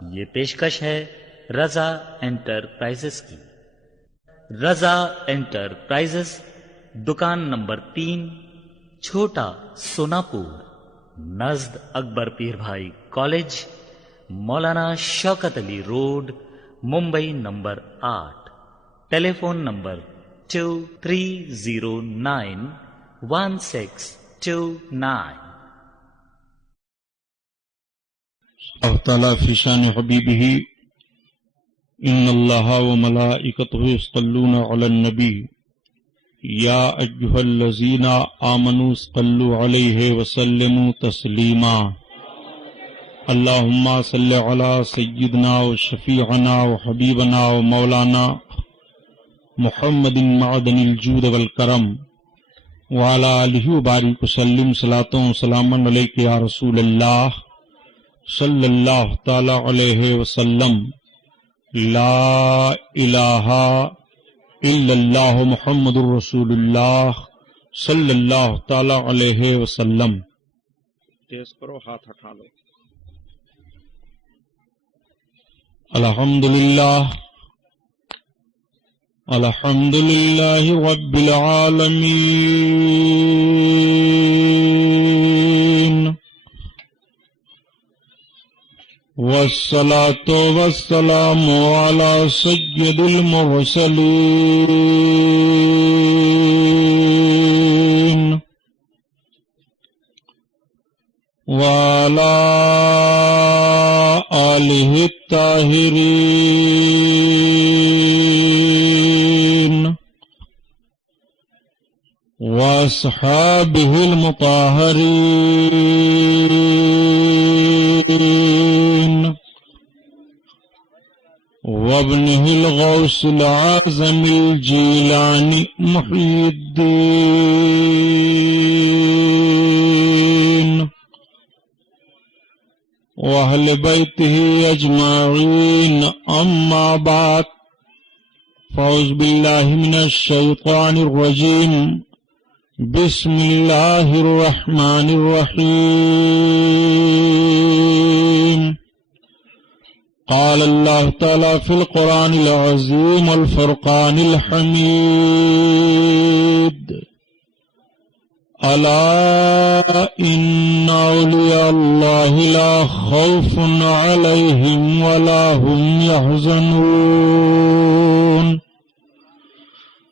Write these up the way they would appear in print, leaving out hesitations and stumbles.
یہ پیشکش ہے رضا انٹرپرائزز کی۔ رضا انٹرپرائزز، دکان نمبر 3، چھوٹا سوناپور، نزد اکبر پیر بھائی کالج، مولانا شوکت علی روڈ، ممبئی نمبر 8۔ ٹیلی فون نمبر 23091629۔ اللہ تعالیٰ فی شان حبیبہ ان اللہ وملائکتہ یصلون علی النبی یا ایھا الذین آمنوا صلوا علیہ وسلموا تسلیما۔ اللہم صل علی سیدنا وشفیعنا وحبیبنا ومولانا محمد معدن الجود والکرم وعلی آلہ وبارک وسلم صلاۃ وسلاما علیک یا رسول اللہ صلی اللہ تعالی علیہ وسلم۔ لا الہ الا اللہ محمد الرسول اللہ صلی اللہ تعالی علیہ وسلم۔ تیز کرو، ہاتھ ہٹا لو۔ الحمدللہ الحمدللہ رب العالمین، والصلاة والسلام على سید المرسلین وعلى آلہ الطاہرین واصحابہ المطہرین وابنہ الغوث العظم الجیلانی محی الدین وأہل بیتہ اجمعین، اما بعد، فاعوذ باللہ من الشیطان الرجیم، بسم اللہ الرحمن الرحیم۔ قال اللہ تعالی فی القرآن العظیم والفرقان الحمید، الا ان اولیاء اللہ لا خوف علیہم ولا هم يحزنون۔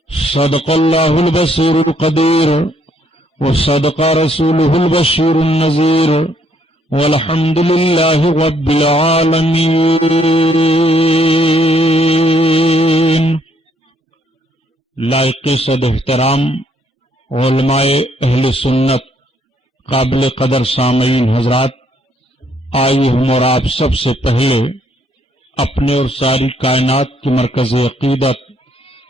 صدق اللہ البصیر القدیر وصدق رسولہ البشیر النذیر، والحمد للہ رب العالمین۔ لائق صد احترام علماء اہل سنت، قابل قدر سامعین حضرات، آئیے ہم اور آپ سب سے پہلے اپنے اور ساری کائنات کی مرکز عقیدت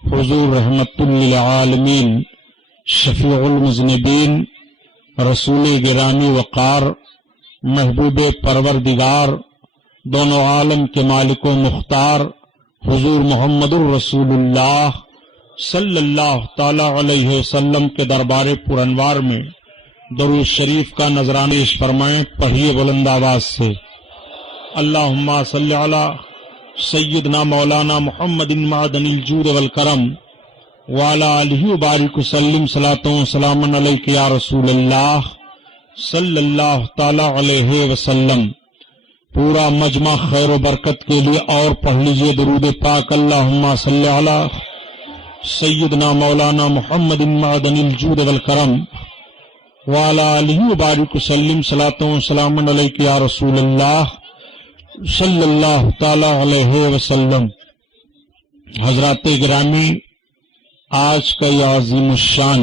حضور رحمت للعالمین، شفیع المذنبین، رسول گرامی وقار، محبوب پروردگار، دونوں عالم کے مالک و مختار حضور محمد الرسول اللہ صلی اللہ تعالی علیہ وسلم کے دربار پرانوار میں درود شریف کا نذرانہ پیش فرمائیں۔ پڑھیے بلند آواز سے، اللہم صلی علی سیدنا مولانا محمد معدن الجود والکرم وعلی آلہ وبارک وسلم صلاۃ وسلاما علیک یا رسول اللہ صلی اللہ تعالی علیہ وسلم۔ پورا مجمع خیر و برکت کے لیے اور پڑھ لیجئے درود پاک، اللہم صلی علی سیدنا مولانا محمد معدن الجود والکرم وعلی آلہ وبارک وسلم صلاۃ وسلاما علیک یا رسول اللہ صلی اللہ تعالی علیہ وسلم۔ حضرات گرامی، آج کا یہ عظیم الشان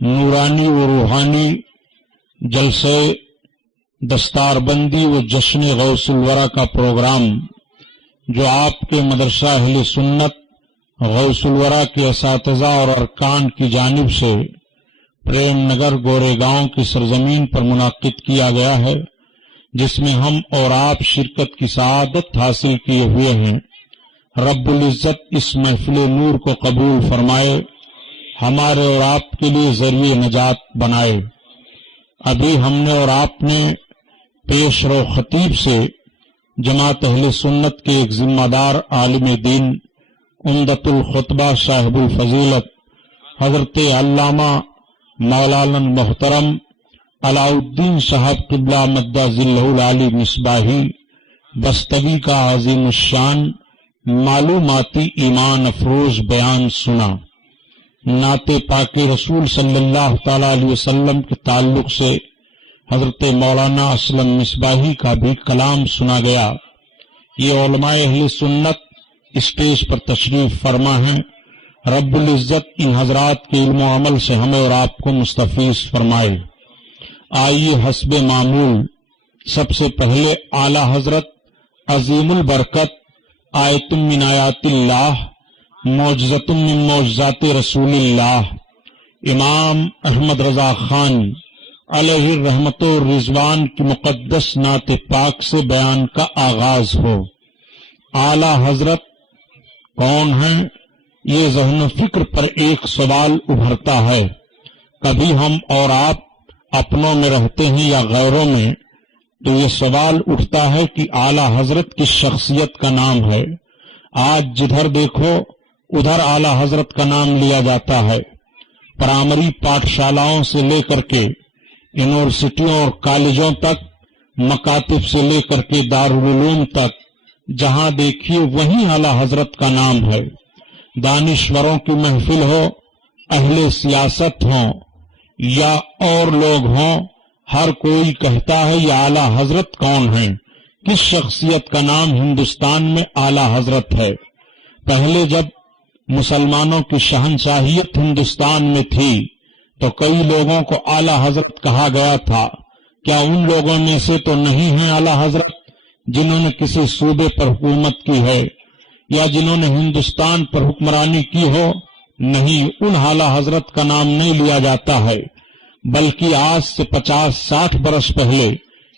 نورانی و روحانی جلسے دستار بندی و جشن غوث الورا کا پروگرام، جو آپ کے مدرسہ اہل سنت غوث الورا کے اساتذہ اور ارکان کی جانب سے پریم نگر گورے گاؤں کی سرزمین پر منعقد کیا گیا ہے، جس میں ہم اور آپ شرکت کی سعادت حاصل کیے ہوئے ہیں۔ رب العزت اس محفل نور کو قبول فرمائے، ہمارے اور آپ کے لیے ذریعہ نجات بنائے۔ ابھی ہم نے اور آپ نے پیش رو خطیب سے جماعت اہل سنت کے ایک ذمہ دار عالم دین عمدۃ الخطبہ صاحب الفضیلت حضرت علامہ مولانا محترم علاء الدین صاحب قبلہ مدہ ذلہ العالی مصباحی بستوی کا عظیم الشان معلوماتی ایمان افروز بیان سنا۔ نعت پاک رسول صلی اللہ تعالی علیہ وسلم کے تعلق سے حضرت مولانا اسلم مصباحی کا بھی کلام سنا گیا۔ یہ علماء اہل سنت اسٹیج پر تشریف فرما ہیں۔ رب العزت ان حضرات کے علم و عمل سے ہمیں اور آپ کو مستفیض فرمائے۔ آئیے حسب معمول سب سے پہلے اعلی حضرت عظیم البرکت آیت من آیات اللہ معجزۃ من معجزات رسول اللہ امام احمد رضا خان علیہ الرحمت و رضوان کی مقدس نعت پاک سے بیان کا آغاز ہو۔ اعلی حضرت کون ہیں؟ یہ ذہن و فکر پر ایک سوال ابھرتا ہے۔ کبھی ہم اور آپ اپنوں میں رہتے ہیں یا غیروں میں، تو یہ سوال اٹھتا ہے کہ اعلی حضرت کی شخصیت کا نام ہے۔ آج جدھر دیکھو ادھر اعلی حضرت کا نام لیا جاتا ہے۔ پرائمری پاٹھشالاؤں سے لے کر کے یونیورسٹیوں اور کالجوں تک، مکاتب سے لے کر کے دارالعلوم تک، جہاں دیکھیے وہیں اعلی حضرت کا نام ہے۔ دانشوروں کی محفل ہو، اہل سیاست ہوں یا اور لوگ ہوں، ہر کوئی کہتا ہے یہ اعلی حضرت کون ہیں؟ کس شخصیت کا نام ہندوستان میں اعلی حضرت ہے؟ پہلے جب مسلمانوں کی شہنشاہیت ہندوستان میں تھی تو کئی لوگوں کو اعلی حضرت کہا گیا تھا۔ کیا ان لوگوں میں سے تو نہیں ہیں اعلی حضرت جنہوں نے کسی صوبے پر حکومت کی ہے یا جنہوں نے ہندوستان پر حکمرانی کی ہو؟ نہیں، ان اعلی حضرت کا نام نہیں لیا جاتا ہے، بلکہ آج سے 50-60 برس پہلے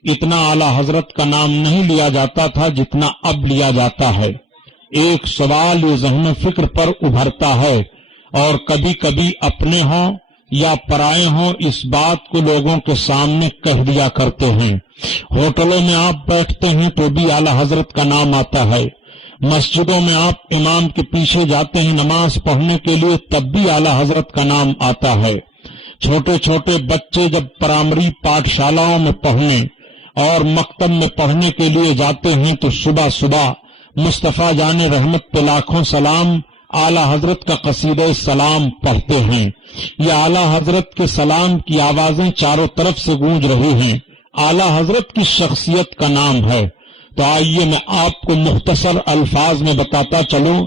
اتنا اعلی حضرت کا نام نہیں لیا جاتا تھا جتنا اب لیا جاتا ہے۔ ایک سوال یہ ذہن و فکر پر ابھرتا ہے، اور کبھی کبھی اپنے ہوں یا پرائے ہوں اس بات کو لوگوں کے سامنے کہہ دیا کرتے ہیں۔ ہوٹلوں میں آپ بیٹھتے ہیں تو بھی اعلی حضرت کا نام آتا ہے، مسجدوں میں آپ امام کے پیچھے جاتے ہیں نماز پڑھنے کے لیے تب بھی اعلی حضرت کا نام آتا ہے۔ چھوٹے چھوٹے بچے جب پرائمری پاٹھشالاؤں میں پڑھنے اور مکتب میں پڑھنے کے لیے جاتے ہیں تو صبح صبح مصطفیٰ جان رحمت پہ لاکھوں سلام اعلی حضرت کا قصیدہ سلام پڑھتے ہیں۔ یہ اعلی حضرت کے سلام کی آوازیں چاروں طرف سے گونج رہی ہیں۔ اعلی حضرت کی شخصیت کا نام ہے۔ تو آئیے میں آپ کو مختصر الفاظ میں بتاتا چلوں،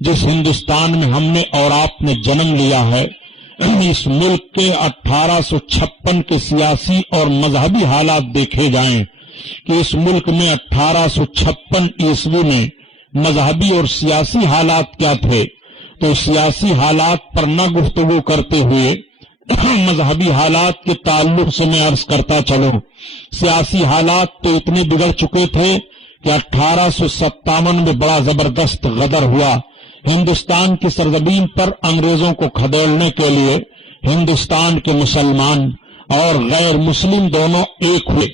جس ہندوستان میں ہم نے اور آپ نے جنم لیا ہے، اس ملک کے 1856 کے سیاسی اور مذہبی حالات دیکھے جائیں کہ اس ملک میں 1856 عیسوی میں مذہبی اور سیاسی حالات کیا تھے، تو سیاسی حالات پر نہ گفتگو کرتے ہوئے مذہبی حالات کے تعلق سے میں عرض کرتا چلوں۔ سیاسی حالات تو اتنے بگڑ چکے تھے کہ 1857 میں بڑا زبردست غدر ہوا۔ ہندوستان کی سرزمین پر انگریزوں کو کھدیڑنے کے لیے ہندوستان کے مسلمان اور غیر مسلم دونوں ایک ہوئے،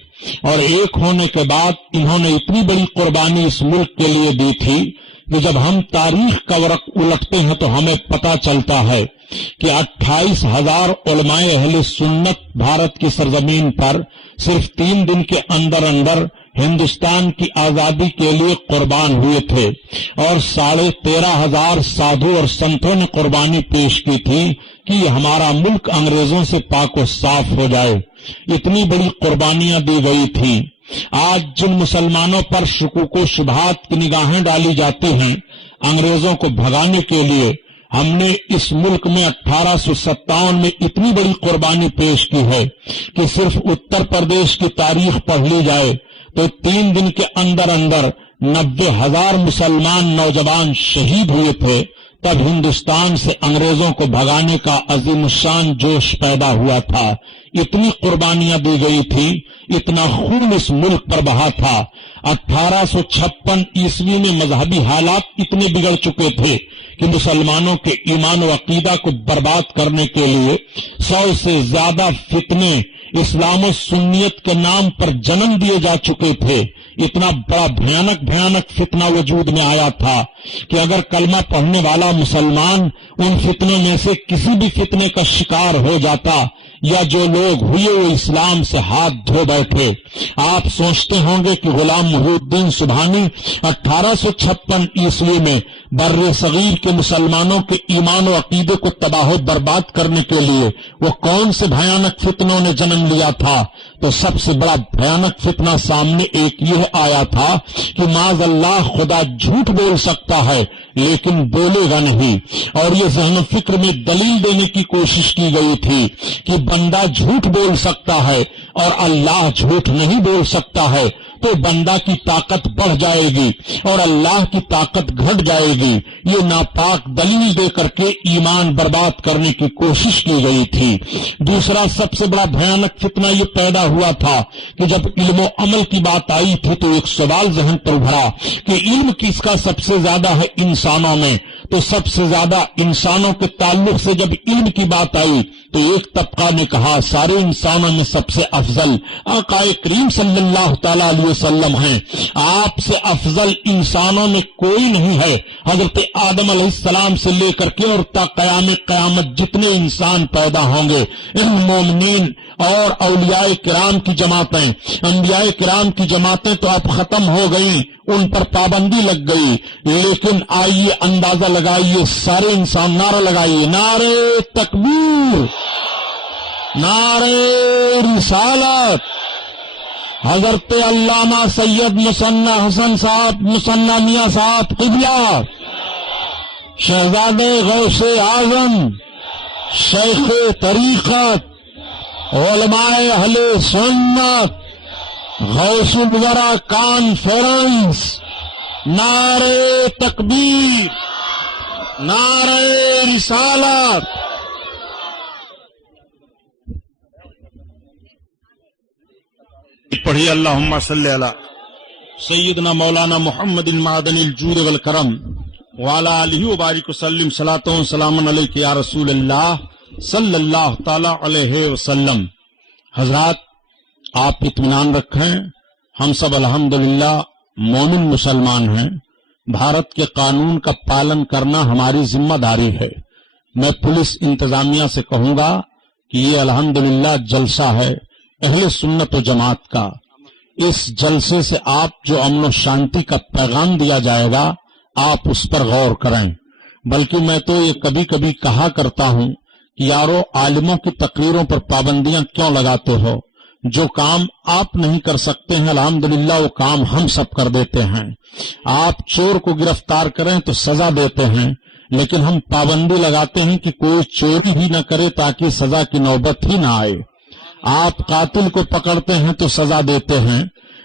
اور ایک ہونے کے بعد انہوں نے اتنی بڑی قربانی اس ملک کے لیے دی تھی کہ جب ہم تاریخ کا ورق الٹتے ہیں تو ہمیں پتہ چلتا ہے کہ 28,000 علماء اہل سنت بھارت کی سرزمین پر صرف 3 دن کے اندر اندر ہندوستان کی آزادی کے لیے قربان ہوئے تھے، اور 13,500 سادھو اور سنتوں نے قربانی پیش کی تھی کہ ہمارا ملک انگریزوں سے پاک و صاف ہو جائے۔ اتنی بڑی قربانیاں دی گئی تھیں۔ آج جن مسلمانوں پر شکوک و شبہات کی نگاہیں ڈالی جاتی ہیں انگریزوں کو بھگانے کے لیے، ہم نے اس ملک میں 1857 میں اتنی بڑی قربانی پیش کی ہے کہ صرف اتر پردیش کی تاریخ پڑھ لی جائے تو 3 دن کے اندر اندر 90,000 مسلمان نوجوان شہید ہوئے تھے۔ تب ہندوستان سے انگریزوں کو بھگانے کا عظیم الشان جوش پیدا ہوا تھا۔ اتنی قربانیاں دی گئی تھی، اتنا خون اس ملک پر بہا تھا۔ 1856 عیسوی میں مذہبی حالات اتنے بگڑ چکے تھے کہ مسلمانوں کے ایمان و عقیدہ کو برباد کرنے کے لیے 100 سے زیادہ فتنے اسلام و سنیت کے نام پر جنم دیے جا چکے تھے۔ اتنا بڑا بھیانک فتنہ وجود میں آیا تھا کہ اگر کلمہ پڑھنے والا مسلمان ان فتنوں میں سے کسی بھی فتنے کا شکار ہو جاتا یا جو لوگ ہوئے وہ اسلام سے ہاتھ دھو بیٹھے. آپ سوچتے ہوں گے کہ غلام محی الدین سبحانی 1856 عیسوی میں بر صغیر کے مسلمانوں کے ایمان و عقیدے کو تباہ و برباد کرنے کے لیے وہ کون سے بھیانک فتنوں نے جنم لیا تھا؟ تو سب سے بڑا بھیانک فتنہ سامنے ایک یہ آیا تھا کہ معاذ اللہ خدا جھوٹ بول سکتا ہے لیکن بولے گا نہیں. اور یہ ذہن و فکر میں دلیل دینے کی کوشش کی گئی تھی کہ بندہ جھوٹ بول سکتا ہے اور اللہ جھوٹ نہیں بول سکتا ہے تو بندہ کی طاقت بڑھ جائے گی اور اللہ کی طاقت گھٹ جائے گی. یہ ناپاک دلیل دے کر کے ایمان برباد کرنے کی کوشش کی گئی تھی. دوسرا سب سے بڑا بھیانک فتنہ یہ پیدا ہوا تھا کہ جب علم و عمل کی بات آئی تھی تو ایک سوال ذہن پر ابھرا کہ علم کس کا سب سے زیادہ ہے انسانوں میں. تو سب سے زیادہ انسانوں کے تعلق سے جب علم کی بات آئی تو ایک طبقہ نے کہا سارے انسانوں میں سب سے افضل آقا کریم صلی اللہ تعالی علیہ وسلم ہیں. آپ سے افضل انسانوں میں کوئی نہیں ہے. حضرت آدم علیہ السلام سے لے کر کے اور تا قیامت جتنے انسان پیدا ہوں گے ان مومنین اور اولیاء کرام کی جماعتیں انبیاء کرام کی جماعتیں تو اب ختم ہو گئیں، ان پر پابندی لگ گئی. لیکن آئیے اندازہ لگائیے سارے انسان نعرہ لگائیے نعرے تکبیر نعرے رسالت. حضرت علامہ سید مثنی حسن صاحب مثنی میاں صاحب قبلہ شہزادے غوث اعظم شیخ طریقت علماء اہل سنت غوث الورا کانفرنس نعرے تکبیر نعرے رسالت. پڑھی اللہم صلی علی سیدنا مولانا محمد المعدن الجود والکرم وعلی آلہ وبارک وسلم صلاۃ و سلام علیک یا رسول اللہ صلی اللہ تعالی علیہ وسلم. حضرات آپ اطمینان رکھیں، ہم سب الحمدللہ مومن مسلمان ہیں. بھارت کے قانون کا پالن کرنا ہماری ذمہ داری ہے. میں پولیس انتظامیہ سے کہوں گا کہ یہ الحمدللہ جلسہ ہے اہل سنت و جماعت کا. اس جلسے سے آپ جو امن و شانتی کا پیغام دیا جائے گا آپ اس پر غور کریں. بلکہ میں تو یہ کبھی کبھی کہا کرتا ہوں کہ یارو عالموں کی تقریروں پر پابندیاں کیوں لگاتے ہو؟ جو کام آپ نہیں کر سکتے ہیں الحمدللہ وہ کام ہم سب کر دیتے ہیں. آپ چور کو گرفتار کریں تو سزا دیتے ہیں لیکن ہم پابندی لگاتے ہیں کہ کوئی چوری ہی نہ کرے تاکہ سزا کی نوبت ہی نہ آئے. آپ قاتل کو پکڑتے ہیں تو سزا دیتے ہیں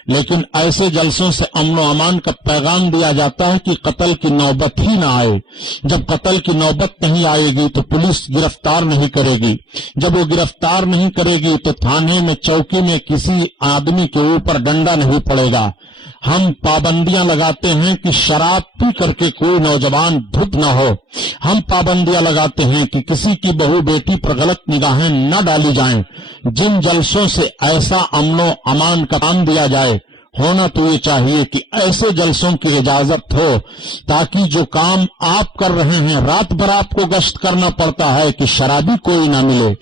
لیکن ایسے جلسوں سے امن و امان کا پیغام دیا جاتا ہے کہ قتل کی نوبت ہی نہ آئے. جب قتل کی نوبت نہیں آئے گی تو پولیس گرفتار نہیں کرے گی. جب وہ گرفتار نہیں کرے گی تو تھانے میں چوکی میں کسی آدمی کے اوپر ڈنڈا نہیں پڑے گا. ہم پابندیاں لگاتے ہیں کہ شراب پی کر کے کوئی نوجوان دھت نہ ہو. ہم پابندیاں لگاتے ہیں کہ کسی کی بہو بیٹی پر غلط نگاہیں نہ ڈالی جائیں. جن جلسوں سے ایسا امن و امان کا کام دیا جائے ہونا تو یہ چاہیے کہ ایسے جلسوں کی اجازت ہو تاکہ جو کام آپ کر رہے ہیں رات بھر آپ کو گشت کرنا پڑتا ہے کہ شرابی کوئی نہ ملے،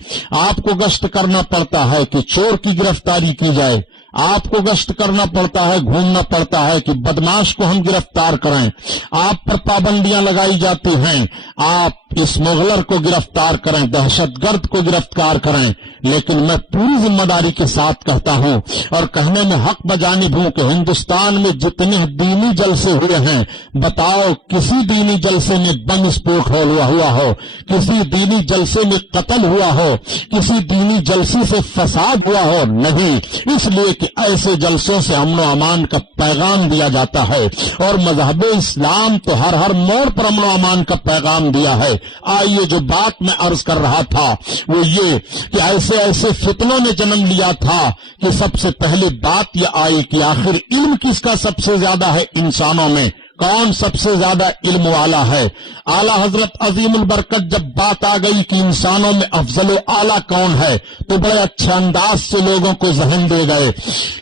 آپ کو گشت کرنا پڑتا ہے کہ چور کی گرفتاری کی جائے، آپ کو گشت کرنا پڑتا ہے گھومنا پڑتا ہے کہ بدماش کو ہم گرفتار کریں. آپ پر پابندیاں لگائی جاتی ہیں آپ اس مغلر کو گرفتار کریں، دہشت گرد کو گرفتار کریں. لیکن میں پوری ذمہ داری کے ساتھ کہتا ہوں اور کہنے میں حق بجانب ہوں کہ ہندوستان میں جتنے دینی جلسے ہوئے ہیں بتاؤ کسی دینی جلسے میں بم اسفوٹ ہوا ہو، کسی دینی جلسے میں قتل ہوا ہو، کسی دینی جلسے سے فساد ہوا ہو؟ نہیں. اس لیے کہ ایسے جلسوں سے امن و امان کا پیغام دیا جاتا ہے اور مذہب اسلام تو ہر موڑ پر امن و امان کا پیغام دیا ہے. آئیے جو بات میں عرض کر رہا تھا وہ یہ کہ ایسے فتنوں نے جنم لیا تھا کہ سب سے پہلے بات یہ آئی کہ آخر علم کس کا سب سے زیادہ ہے انسانوں میں. کون سب سے زیادہ علم والا ہے؟ اعلیٰ حضرت عظیم البرکت جب بات آ گئی کہ انسانوں میں افضل و اعلیٰ کون ہے تو بڑے اچھے انداز سے لوگوں کو ذہن دے گئے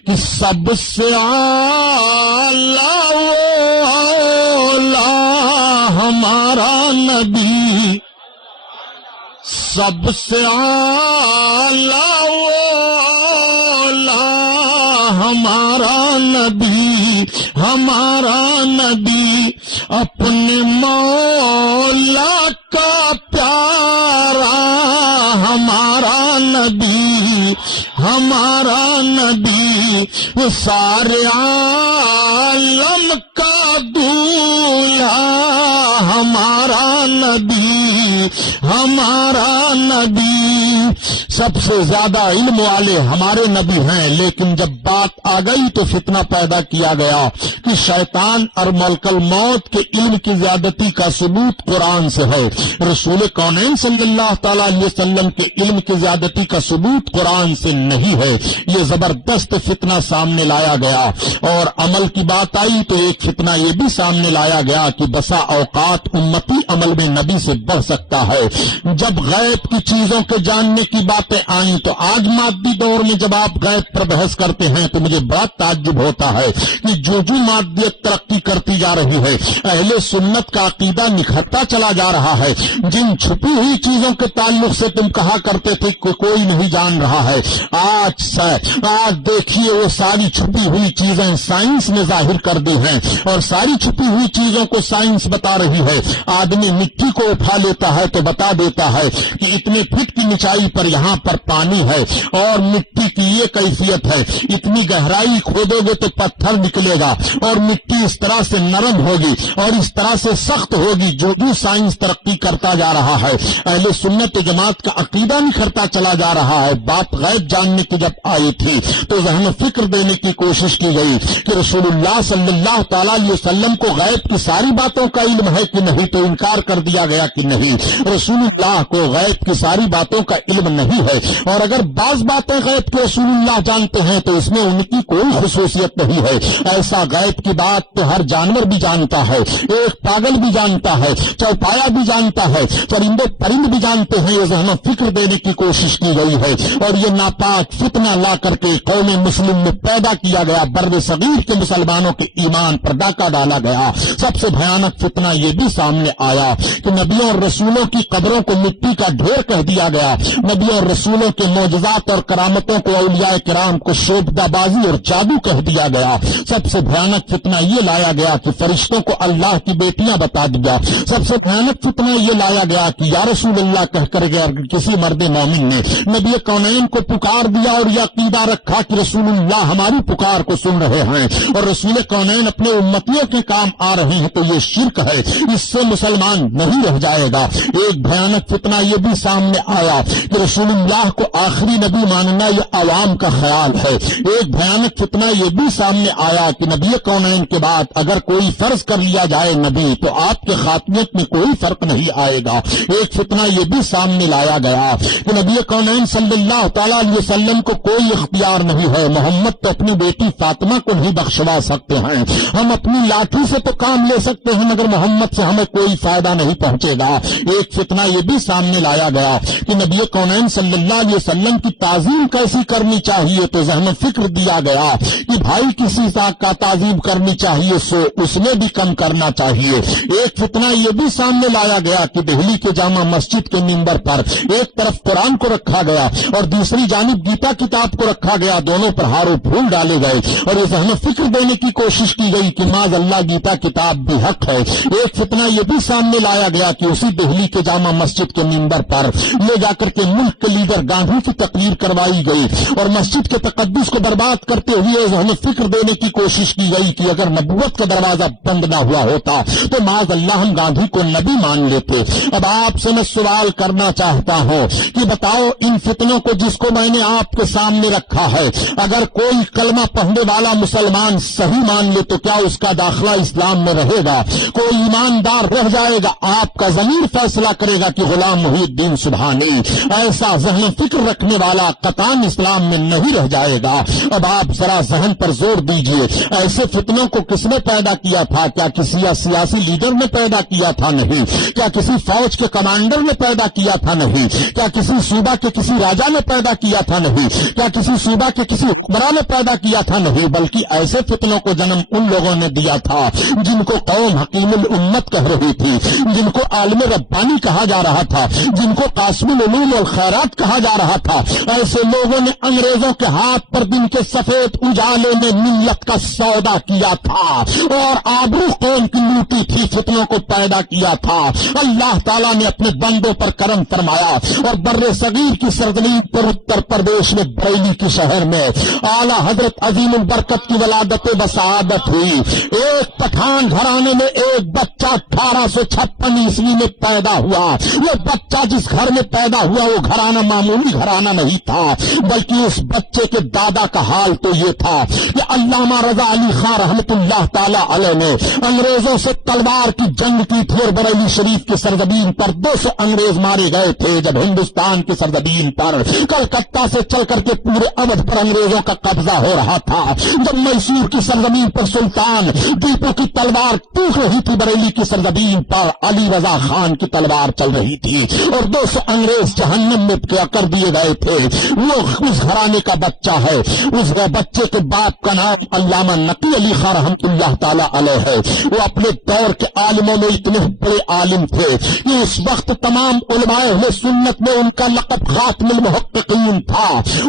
کہ سب سے اعلیٰ و اعلیٰ ہمارا نبی، سب سے اعلیٰ و اعلیٰ ہمارا نبی، ہمارا نبی اپنے مولا کا پیارا، ہمارا نبی، ہمارا نبی سارے عالم کا دولہا، ہمارا نبی، ہمارا نبی سب سے زیادہ علم والے ہمارے نبی ہیں۔ لیکن جب بات آ گئی تو فتنہ پیدا کیا گیا کہ شیطان اور ملک الموت کے علم کی زیادتی کا ثبوت قرآن سے ہے، رسول کونین صلی اللہ تعالی علیہ وسلم کے علم کی زیادتی کا ثبوت قرآن سے نہیں ہے۔ یہ زبردست فتنہ سامنے لایا گیا، اور عمل کی بات آئی تو ایک فتنہ یہ بھی سامنے لایا گیا کہ بسا اوقات امتی عمل میں نبی سے بڑھ سکتا ہے۔ جب غیب کی چیزوں کے جاننے کی باتیں آئیں تو آج مادی دور میں جب آپ غیب پر بحث کرتے ہیں تو مجھے بڑا تعجب ہوتا ہے کہ جو مادیت ترقی کرتی جا رہی ہے، اہل سنت کا عقیدہ نکھرتا چلا جا رہا ہے۔ جن چھپی ہوئی چیزوں کے تعلق سے تم کہا کرتے تھے کہ کوئی نہیں جان رہا ہے، آج دیکھیے وہ ساری چھپی ہوئی چیزیں سائنس نے ظاہر کر دی ہیں، اور ساری چھپی ہوئی چیزوں کو سائنس بتا رہی ہے۔ آدمی مٹی کو اٹھا لیتا ہے تو بتا دیتا ہے کہ اتنے فٹ کی نچائی پر یہاں پر پانی ہے، اور مٹی کی یہ کیفیت ہے، اتنی گہرائی کھودو گے تو پتھر نکلے گا، اور مٹی اس طرح سے نرم ہوگی اور اس طرح سے سخت ہوگی۔ جو سائنس ترقی کرتا جا رہا ہے، اہل سنت جماعت کا عقیدہ نکھرتا چلا جا رہا ہے۔ بات غیب جاننے کی جب آئی تھی تو ذہن فکر دینے کی کوشش کی گئی کہ رسول اللہ صلی اللہ تعالی علیہ وسلم کو غیب کی ساری باتوں کا علم ہے کہ نہیں، تو انکار کر دیا گیا کہ نہیں، رسول اللہ کو غیب کی ساری باتوں کا علم نہیں ہے، اور اگر بعض باتیں غیب کے رسول اللہ جانتے ہیں تو اس میں ان کی کوئی خصوصیت نہیں ہے۔ ایسا غیب کی بات تو ہر جانور بھی جانتا ہے، ایک پاگل بھی جانتا ہے، چوپایا بھی جانتا ہے، چرندے پرند بھی جانتے ہیں۔ یہ ذہن فکر دینے کی کوشش کی گئی ہے، اور یہ ناپاک فتنہ لا کر کے قوم مسلم میں پیدا کیا گیا، بر صغیر کے مسلمانوں کے ایمان پر ڈاکہ ڈالا گیا۔ سب سے بھیانک فتنہ یہ بھی سامنے آیا کہ نبیوں اور رسولوں کی قبروں کو مٹی کا ڈھیر کہہ دیا گیا، نبیوں اور رسولوں کے معجزات اور کرامتوں کو، اولیاء کرام کو شوبدہ بازی اور جادو کہہ دیا گیا۔ سب سے بھیانک فتنہ یہ لایا گیا کہ فرشتوں کو اللہ کی بیٹیاں بتا دیا۔ سب سے بھیانک فتنہ یہ لایا گیا کہ یا رسول اللہ کہہ کر گیا کسی مرد مومن نے نبی کونین کو پکار دیا اور یہ عقیدہ رکھا کہ رسول اللہ ہماری پکار کو سن رہے ہیں اور رسول کونین اپنے امتیوں کے کام آ رہے ہیں، تو یہ شرک ہے، اس سے مسلمان نہیں رہ جائے گا۔ ایک بھیانک فتنہ یہ بھی سامنے آیا کہ رسول اللہ کو آخری نبی ماننا یہ عوام کا خیال ہے۔ ایک بھیانک فتنہ یہ بھی سامنے آیا کہ نبی کونین کے بعد اگر کوئی فرض کر لیا جائے نبی تو آپ کے خاتمیت میں کوئی فرق نہیں آئے گا۔ ایک فتنہ یہ بھی سامنے لایا گیا کہ نبی کونین صلی اللہ تعالی علیہ وسلم کو کوئی اختیار نہیں ہے، محمد تو اپنی بیٹی فاطمہ کو نہیں بخشوا سکتے ہیں، ہم اپنی لاٹھی سے تو کام لے سکتے ہیں مگر محمد سے ہمیں کوئی فائدہ نہیں پہنچے گا۔ ایک فتنہ یہ بھی سامنے لایا گیا کہ نبی کونین صلی اللہ علیہ وسلم کی تعظیم کیسی کرنی چاہیے، تو ذہن فکر دیا گیا کہ بھائی کسی ذات کا تعظیم کرنی چاہیے سو اس میں بھی کم کرنا چاہیے۔ ایک فتنہ یہ بھی سامنے لایا گیا کہ دہلی کے جامع مسجد کے منبر پر ایک طرف قرآن کو رکھا گیا اور دوسری جانب گیتا کتاب کو رکھا گیا، دونوں پر ہار و پھول ڈالے گئے، اور یہ ذہن فکر دینے کی کوشش کی گئی کہ معاذ اللہ گیتا کتاب بھی حق ہے۔ ایک فتنہ یہ بھی سامنے لایا گیا کہ اسی دہلی کے جامع مسجد کے منبر پر لے جا کر کے ملک کے لیڈر گاندھی کی تقریر کروائی گئی اور مسجد کے تقدس کو برباد کرتے ہوئے ذہن فکر دینے کی کوشش کی گئی کہ اگر نبوت کا دروازہ بند نہ ہوا ہوتا تو معاذ اللہ ہم گاندھی کو نبی مان لیتے۔ اب آپ سے میں سوال کرنا چاہتا ہوں کہ بتاؤ ان فتنوں کو جس کو میں نے آپ کے سامنے رکھا ہے، اگر کوئی کلمہ پڑھنے والا مسلمان صحیح مان لے تو کیا اس کا داخلہ اسلام میں رہے گا؟ کوئی ایماندار رہ جائے گا؟ آپ کا ضمیر فیصلہ فیصلہ کرے گا کہ غلام محی الدین سبحانی ایسا ذہن فکر رکھنے والا قطعاً اسلام میں نہیں رہ جائے گا۔ اب آپ ذرا ذہن پر زور دیجئے، ایسے فتنوں کو کس نے پیدا کیا تھا؟ کیا کسی سیاسی لیڈر نے پیدا کیا تھا؟ نہیں۔ کیا کسی فوج کے کمانڈر نے پیدا کیا تھا؟ نہیں۔ کیا کسی صوبہ کے کسی راجا نے پیدا کیا تھا؟ نہیں۔ کیا کسی صوبہ کے کسی حکمراں نے پیدا کیا تھا؟ نہیں، بلکہ ایسے فتنوں کو جنم ان لوگوں نے دیا تھا جن کو قوم حکیم الامت کہہ رہی تھی، جن کو عالم ربانی کہا جا رہا تھا، جن کو قاسم العلوم والخیرات کہا جا رہا تھا۔ ایسے لوگوں نے انگریزوں کے ہاتھ پر دن کے سفید اجالے میں ملت کا سودا کیا تھا اور آبرو قوم کی لوٹی تھی، فتنوں کو پیدا کیا تھا۔ اللہ تعالیٰ نے اپنے بندوں پر کرم فرمایا اور بر صغیر کی سرزمین پر اتر پردیش میں بریلی کے شہر میں اعلیٰ حضرت عظیم البرکت کی ولادت بسعادت ہوئی۔ ایک پٹھان گھرانے میں ایک بچہ 1856 عیسوی میں پیدا ہوا۔ وہ بچہ جس گھر میں پیدا ہوا وہ گھرانہ معمولی گھرانہ نہیں تھا، بلکہ اس بچے کے دادا کا حال تو یہ تھا کہ علامہ رضا علی خان رحمت اللہ تعالی علیہ نے انگریزوں سے تلوار کی جنگ کی تھی اور بریلی شریف کی سرزمین پر 200 انگریز مارے گئے تھے۔ جب ہندوستان کی سرزمین پر کلکتہ سے چل کر کے پورے اودھ پر انگریزوں کا قبضہ ہو رہا تھا، جب میسور کی سرزمین پر سلطان ٹیپو کی تلوار ٹوٹ رہی تھی، بریلی کی سرزمین پر علی رضا خان کی تلوار چل رہی تھی اور 200 انگریز جہنم میں کیا کر دیے گئے تھے۔ وہ اس گھرانے کا بچہ ہے۔ اس بچے کے باپ کا نام علامہ نقی علی خان رحمت اللہ تعالی علیہ ہے۔ وہ اپنے دور کے عالموں میں اتنے بڑے عالم تھے کہ اس وقت تمام علماء اہل سنت میں ان کا لقب خاتم المحققین تھا۔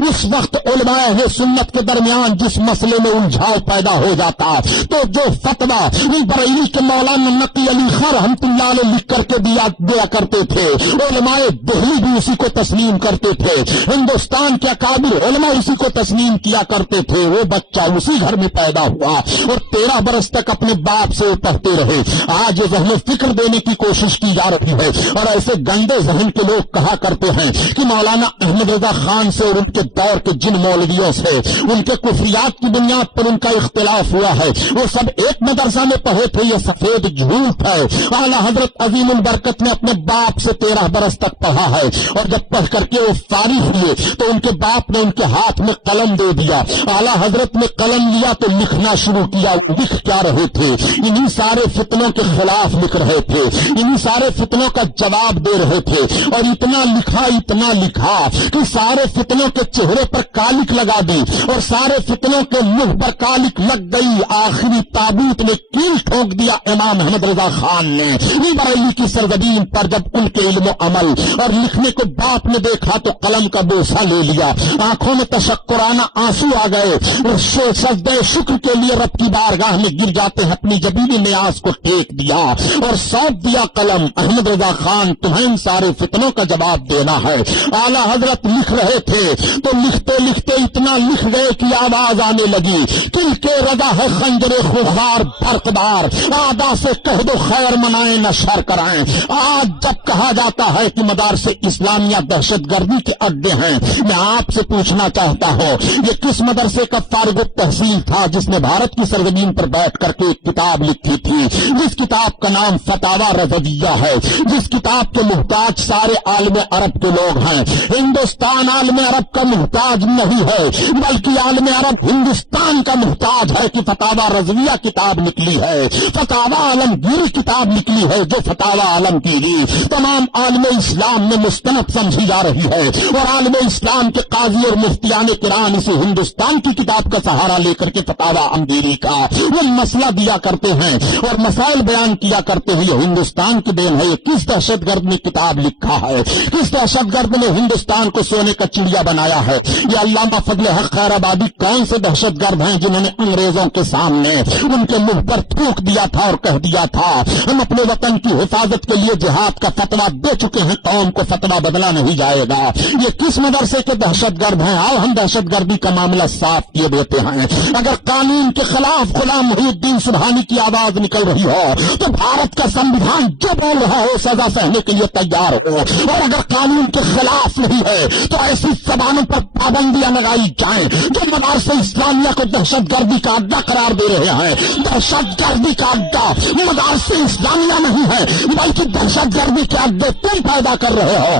اس وقت علماء اہل سنت کے درمیان جس مسئلے میں الجھاؤ پیدا ہو جاتا تو جو فتویٰ بریلی کے مولانا نقی علی خان رحمت اللہ علیہ لکھ کر کے دیا کرتے تھے، علماء دہلی بھی اسی کو تسلیم کرتے تھے، ہندوستان کے اکابر علماء اسی کو تسلیم کیا کرتے تھے۔ وہ بچہ اسی گھر میں پیدا ہوا اور 13 برس تک اپنے باپ سے وہ پڑھتے رہے۔ آج یہ ذہن فکر دینے کی کوشش کی جا رہی ہے اور ایسے گندے ذہن کے لوگ کہا کرتے ہیں کہ مولانا احمد رضا خان سے اور ان کے دور کے جن مولویوں سے ان کے کفریات کی بنیاد پر ان کا اختلاف ہوا ہے وہ سب ایک مدرسہ میں پڑھے تھے، یہ سفید جھوٹ ہے۔ اعلیٰ حضرت عظیم البرکت نے اپنے باپ سے 13 برس تک پڑھا ہے اور جب پڑھ کر کے وہ فارغ ہوئے تو ان کے باپ نے ان کے ہاتھ میں قلم دے دیا۔ اعلیٰ حضرت نے قلم لیا تو لکھنا شروع کیا۔ لکھ کیا رہے تھے؟ انہی سارے فتنوں کے خلاف لکھ رہے تھے، انہی سارے فتنوں کا جواب دے رہے تھے اور اتنا لکھا کہ سارے فتنوں کے چہرے پر کالک لگا دی اور سارے فتنوں کے منہ پر کالک لگ گئی۔ آخری تابوت میں کیل ٹھونک دیا امام احمد رضا خان نے بریلی کی سرزمین پر۔ جب ان کے علم و عمل اور لکھنے کو باپ نے دیکھا تو قلم کا بوسہ لے لیا، آنکھوں میں تشکرانہ آنسو آ گئے اور سجدہ شکر کے لیے رب کی بارگاہ میں گر جاتے ہیں، اپنی جبینی نیاز کو ٹیک دیا اور سونپ دیا قلم۔ احمد رضا خان تمہیں ان سارے فتنوں کا جواب دینا ہے۔ اعلیٰ حضرت لکھ رہے تھے تو لکھتے لکھتے اتنا لکھ گئے کہ آواز آنے لگی، کل کے رضا ہے خنجر خوخار برقدار، آدا سے کہہ دو خیر منائیں نہ شر کرائیں۔ آج جب کہا جاتا ہے کہ مدارس اسلامیہ دہشت گردی کے اڈے ہیں، میں آپ سے پوچھنا چاہتا ہوں یہ کس مدرسے کا فارغ التحصیل تھا جس نے بھارت کی سرزمین پر بیٹھ کر کے ایک کتاب لکھی تھی جس کتاب کا نام فتاوی رضویہ ہے، جس کتاب کے محتاج سارے عالم عرب کے لوگ ہیں۔ ہندوستان عالم عرب کا محتاج نہیں ہے بلکہ عالم عرب ہندوستان کا محتاج ہے کہ فتاوی رضویہ کتاب نکلی ہے، فتاوی عالمگیری کتاب نکلی ہے جو فتاوی عالمگیری تمام عالم اسلام میں مستند سمجھی جا رہی ہے اور عالم اسلام کے قاضی اور مفتیان کرام اسی ہندوستان کی کتاب کا سہارا لے کر کے فتاوی عامگیری کا وہ مسئلہ دیا کرتے ہیں اور مسائل بیان کیا کرتے ہیں۔ یہ ہندوستان کی دین ہے۔ یہ کس دہشت گرد نے کتاب لکھا ہے؟ کس دہشت گرد نے ہندوستان کو سونے کا چڑیا بنایا ہے؟ یہ علامہ فضل حق خیر آبادی کون سے دہشت گرد ہیں جنہوں نے انگریزوں کے سامنے ان کے منہ پر تھوک دیا تھا اور کہہ دیا تھا ہم اپنے وطن کی حفاظت کے لیے جہاد کا فتویٰ دے چکے ہیں، قوم کو فتویٰ بدلا نہیں جائے گا؟ یہ کس مدرسے کے دہشت گرد ہیں؟ آؤ ہم دہشت گردی کا معاملہ صاف کیے دیتے ہیں۔ اگر قانون کے خلاف غلام محی الدین سبحانی کی آواز نکل رہی ہو تو بھارت کا سنویدھان جو بول رہا ہو سزا سہنے کے لیے تیار ہو، اور اگر قانون کے خلاف نہیں ہے تو ایسی زبانوں پر پابندیاں لگائی جائیں جو مدارس اسلامیہ کو دہشت گردی کا اڈا قرار دے رہے ہیں۔ دہشت گردی کا اڈا مدارس اسلامیہ نہیں ہے بلکہ دہشت دہشت گردی کے اڈے تم پیدا کر رہے ہو.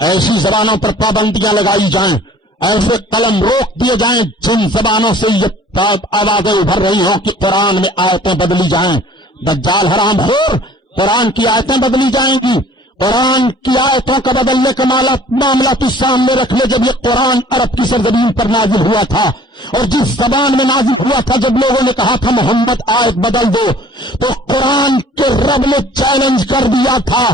ایسی زبانوں پر پابندیاں لگائی جائیں، ایسے قلم روک دیے جائیں جن زبانوں سے یہ آوازیں ابھر رہی ہوں کہ قرآن میں آیتیں بدلی جائیں. دجال حرام خور، قرآن کی آیتیں بدلی جائیں گی. قرآن کی آیتوں کا بدلنے کا معاملہ تو سامنے رکھ لے. جب یہ قرآن عرب کی سرزمین پر نازل ہوا تھا اور جس زبان میں نازل ہوا تھا، جب لوگوں نے کہا تھا محمد آیت بدل دو، تو قرآن کے رب نے چیلنج کر دیا تھا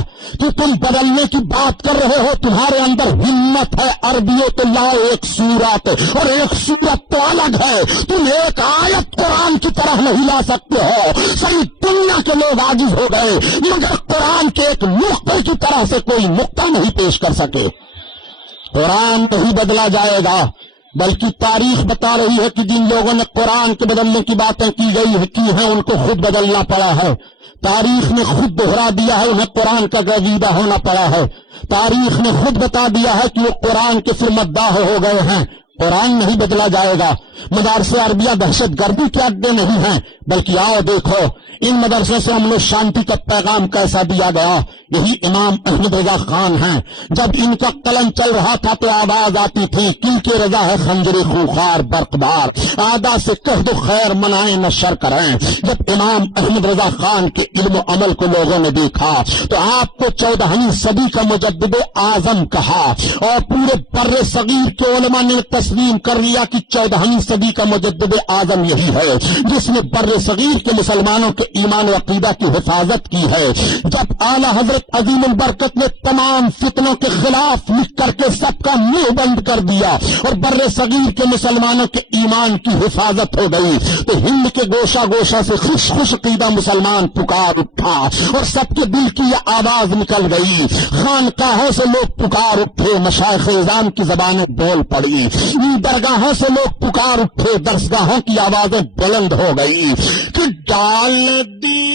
کہ تم بدلنے کی بات کر رہے ہو، تمہارے اندر ہمت ہے عربیوں تو لاؤ ایک سورت، اور ایک سورت تو الگ ہے، تم ایک آیت قرآن کی طرح نہیں لا سکتے ہو. ساری دنیا کے لوگ عاجز ہو گئے مگر قرآن کے ایک نقطے کی طرح سے کوئی نقطہ نہیں پیش کر سکے. قرآن نہیں بدلا جائے گا، بلکہ تاریخ بتا رہی ہے کہ جن لوگوں نے قرآن کے بدلنے کی باتیں کی ہیں ان کو خود بدلنا پڑا ہے. تاریخ نے خود دہرا دیا ہے انہیں قرآن کا گزیدہ ہونا پڑا ہے. تاریخ نے خود بتا دیا ہے کہ وہ قرآن کے پھر مداح ہو گئے ہیں. قرآن نہیں بدلا جائے گا. مدارس عربیہ دہشت گردی کے اڈے نہیں ہیں، بلکہ آؤ دیکھو ان مدرسوں سے امن و شانتی کا پیغام کیسا دیا گیا. یہی امام احمد رضا خان ہیں. جب ان کا قلم چل رہا تھا تو آواز آتی تھی کل کے رضا ہے خنجر خوخار برقبار، آدھا سے کہہ دو خیر منائیں نہ شر کریں. جب امام احمد رضا خان کے علم و عمل کو لوگوں نے دیکھا تو آپ کو 14ویں صدی کا مجدد اعظم کہا، اور پورے بر صغیر کے علماء نے تسلیم کر لیا کہ 14ویں صدی کا مجدد اعظم یہی ہے جس نے بر صغیر کے مسلمانوں کے ایمان و عقیدہ کی حفاظت کی ہے. جب اعلیٰ حضرت عظیم البرکت نے تمام فتنوں کے خلاف لکھ کر کے سب کا منہ بند کر دیا اور بر صغیر کے مسلمانوں کے ایمان کی حفاظت ہو گئی، تو ہند کے گوشہ گوشہ سے خوش خوش عقیدہ مسلمان پکار اٹھا اور سب کے دل کی یہ آواز نکل گئی. خانقاہوں سے لوگ پکار اٹھے، مشائخ اعظام کی زبانیں بول پڑی، درگاہوں سے لوگ پکار اٹھے، درسگاہوں کی آوازیں بلند ہو گئی کہ ڈال دی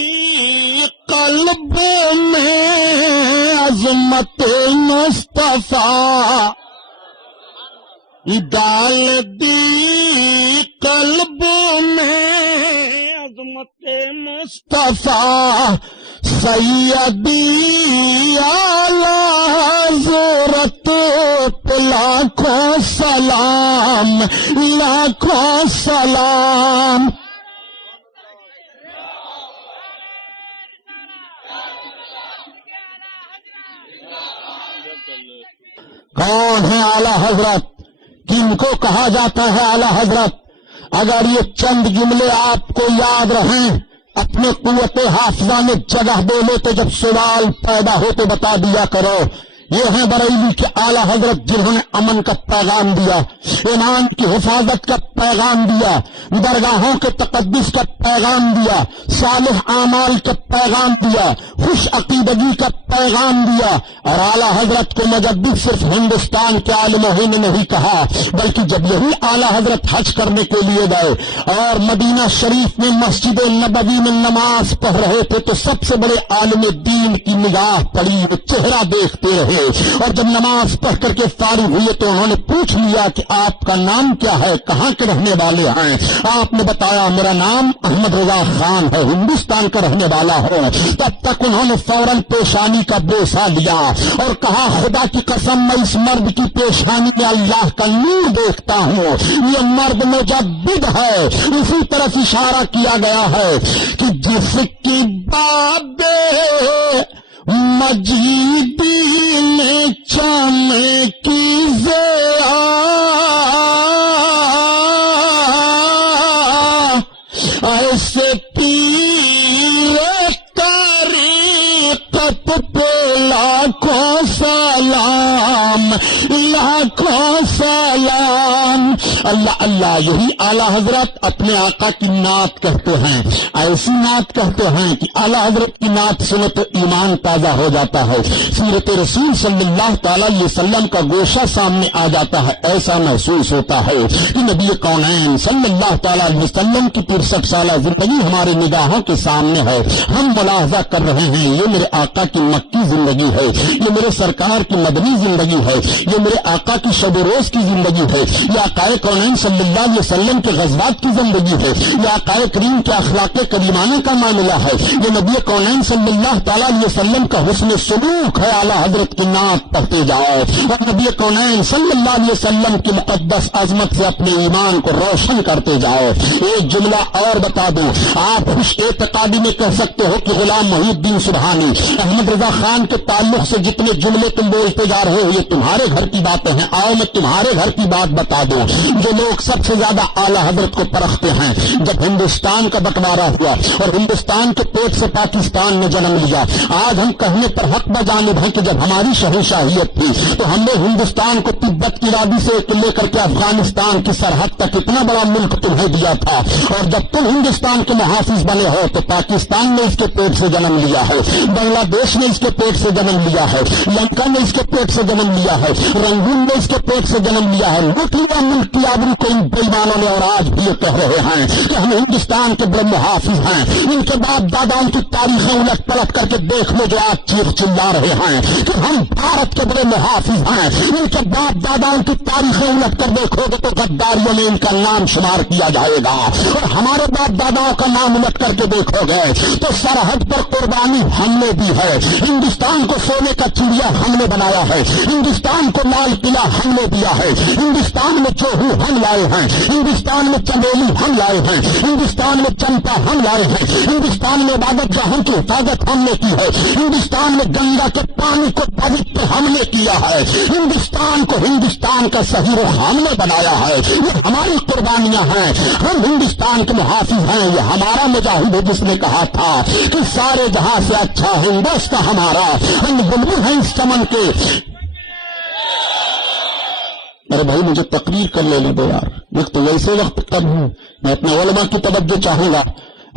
قلبوں میں عظمت مصطفیٰ، ڈال دی قلبوں میں عظمت مصطفیٰ، سیدی اعلیٰ حضرت لاکھوں سلام، لاکھوں سلام. کون ہے اعلیٰ حضرت؟ کن کو کہا جاتا ہے اعلیٰ حضرت؟ اگر یہ چند جملے آپ کو یاد رہیں، اپنے قوت حافظہ میں جگہ دے لو تو جب سوال پیدا ہو تو بتا دیا کرو. یہ ہیں بریلی کے اعلیٰ حضرت جنہوں نے امن کا پیغام دیا، ایمان کی حفاظت کا پیغام دیا، درگاہوں کے تقدس کا پیغام دیا، صالح اعمال کا پیغام دیا، خوش عقیدگی کا پیغام دیا. اور اعلیٰ حضرت کو مجدد صرف ہندوستان کے عالموں ہی نے نہیں کہا، بلکہ جب یہی اعلیٰ حضرت حج کرنے کے لیے گئے اور مدینہ شریف میں مسجد نبوی میں نماز پڑھ رہے تھے تو سب سے بڑے عالم دین کی نگاہ پڑی، وہ چہرہ دیکھتے رہے، اور جب نماز پڑھ کر کے فارغ ہوئے تو انہوں نے پوچھ لیا کہ آپ کا نام کیا ہے، کہاں کے رہنے والے ہیں؟ آپ نے بتایا میرا نام احمد رضا خان ہے، ہندوستان کا رہنے والا ہوں. تب تک انہوں نے فوراً پیشانی کا بوسہ لیا اور کہا خدا کی قسم میں اس مرد کی پیشانی میں اللہ کا نور دیکھتا ہوں، یہ مرد مجدد ہے. اسی طرف اشارہ کیا گیا ہے کہ جس کی بابے مجیدی نے چانے کی ضیا ایسے پیر طریقت پہ لاکھوں سلام، لاکھوں سلام. اللہ اللہ. یہی اعلیٰ حضرت اپنے آقا کی نعت کہتے ہیں، ایسی نعت کہتے ہیں کہ اعلیٰ حضرت کی نعت سنے تو ایمان تازہ ہو جاتا ہے، سیرت رسول صلی اللہ تعالی علیہ وسلم کا گوشہ سامنے آ جاتا ہے. ایسا محسوس ہوتا ہے کہ نبی کونین صلی اللہ تعالی علیہ وسلم کی 63 سالہ زندگی ہمارے نگاہوں کے سامنے ہے. ہم ملاحظہ کر رہے ہیں یہ میرے آقا کی مکی زندگی ہے، یہ میرے سرکار کی مدنی زندگی ہے، یہ میرے آقا کی شب و روز کی زندگی ہے، یہ آقا کونین صلی اللہ علیہ وسلم کے غزوات کی زندگی ہے، یہ آقا کریم کے اخلاق کریمانہ کا معاملہ ہے، یہ نبی کونین صلی اللہ تعالیٰ علیہ وسلم کا حسن سلوک ہے۔ اعلیٰ حضرت کی نعت پڑھتے جاؤ اور نبی کونین صلی اللہ علیہ وسلم کی مقدس عظمت سے اپنے ایمان کو روشن کرتے جاؤ۔ ایک جملہ اور بتا دوں، آپ خوش اعتقادی میں کہہ سکتے ہو کہ غلام محی الدین سبحانی، احمد رضا خان کے تعلق سے جتنے جملے تم بولتے جا رہے ہو یہ تمہارے گھر کی باتیں ہیں۔ آؤ میں تمہارے گھر کی بات بتا دوں۔ جو لوگ سب سے زیادہ اعلیٰ حضرت کو پرکھتے ہیں، جب ہندوستان کا بٹوارا ہوا اور ہندوستان کے پیٹ سے پاکستان نے جنم لیا، آج ہم کہنے پر حق بجانب ہیں کہ جب ہماری شہنشاہیت تھی تو ہم نے ہندوستان کو تبت کی وادی سے لے کر کے افغانستان کی سرحد تک اتنا بڑا ملک تمہیں دیا تھا، اور جب تم ہندوستان کے محافظ بنے ہو تو پاکستان نے اس کے پیٹ سے جنم لیا ہے، بنگلہ دیش نے اس کے پیٹ سے جنم لیا ہے، لنکا نے اس کے پیٹ سے جنم لیا ہے، رنگون نے اس کے پیٹ سے جنم لیا ہے۔ لوٹ لیا ملک کی آبرو کو ان بےایمانوں نے، اور آج بھی یہ کہہ رہے ہیں کہ ہم ہندوستان کے بڑے محافظ ہیں۔ ان کے باپ داداؤں کی تاریخیں الٹ پلٹ کر کے دیکھ لو جو آج چیخ چلا رہے ہیں کہ ہم بھارت کے بڑے محافظ ہیں، ان کے باپ داداؤں کی تاریخیں الٹ کر دیکھو گے تو غداریوں میں ان کا نام شمار کیا جائے گا، اور ہمارے باپ داداؤں کا نام الٹ کر کے دیکھو گے تو سرحد پر قربانی ہم نے دی ہے۔ ہندوستان کو سونے کا چڑیا ہم نے بنایا ہے، ہندوستان کو لال قلعہ ہم نے دیا ہے، ہندوستان میں چوہو ہم لائے ہیں، ہندوستان میں چمیلی ہم لائے ہیں، ہندوستان میں چمپا ہم لائے ہیں، ہندوستان میں عبادت گاہوں کی حفاظت ہم نے کی ہے، ہندوستان میں گنگا کے پانی کو پوتر ہم نے کیا ہے، ہندوستان کو ہندوستان کا صحیح رخ ہم نے بنایا ہے۔ یہ ہماری قربانیاں ہیں، ہم ہندوستان کے محافظ ہیں۔ یہ ہمارا مجاہد ہے جس نے کہا تھا کہ سارے جہاں سے اچھا ہندوستان ہمارا، ہم بلبل ہیں اس چمن کے۔ ارے بھائی مجھے تقریر کر لینے دو یار، ایک تو ویسے وقت کم ہوں، میں اپنے علماء کی توجہ چاہوں گا۔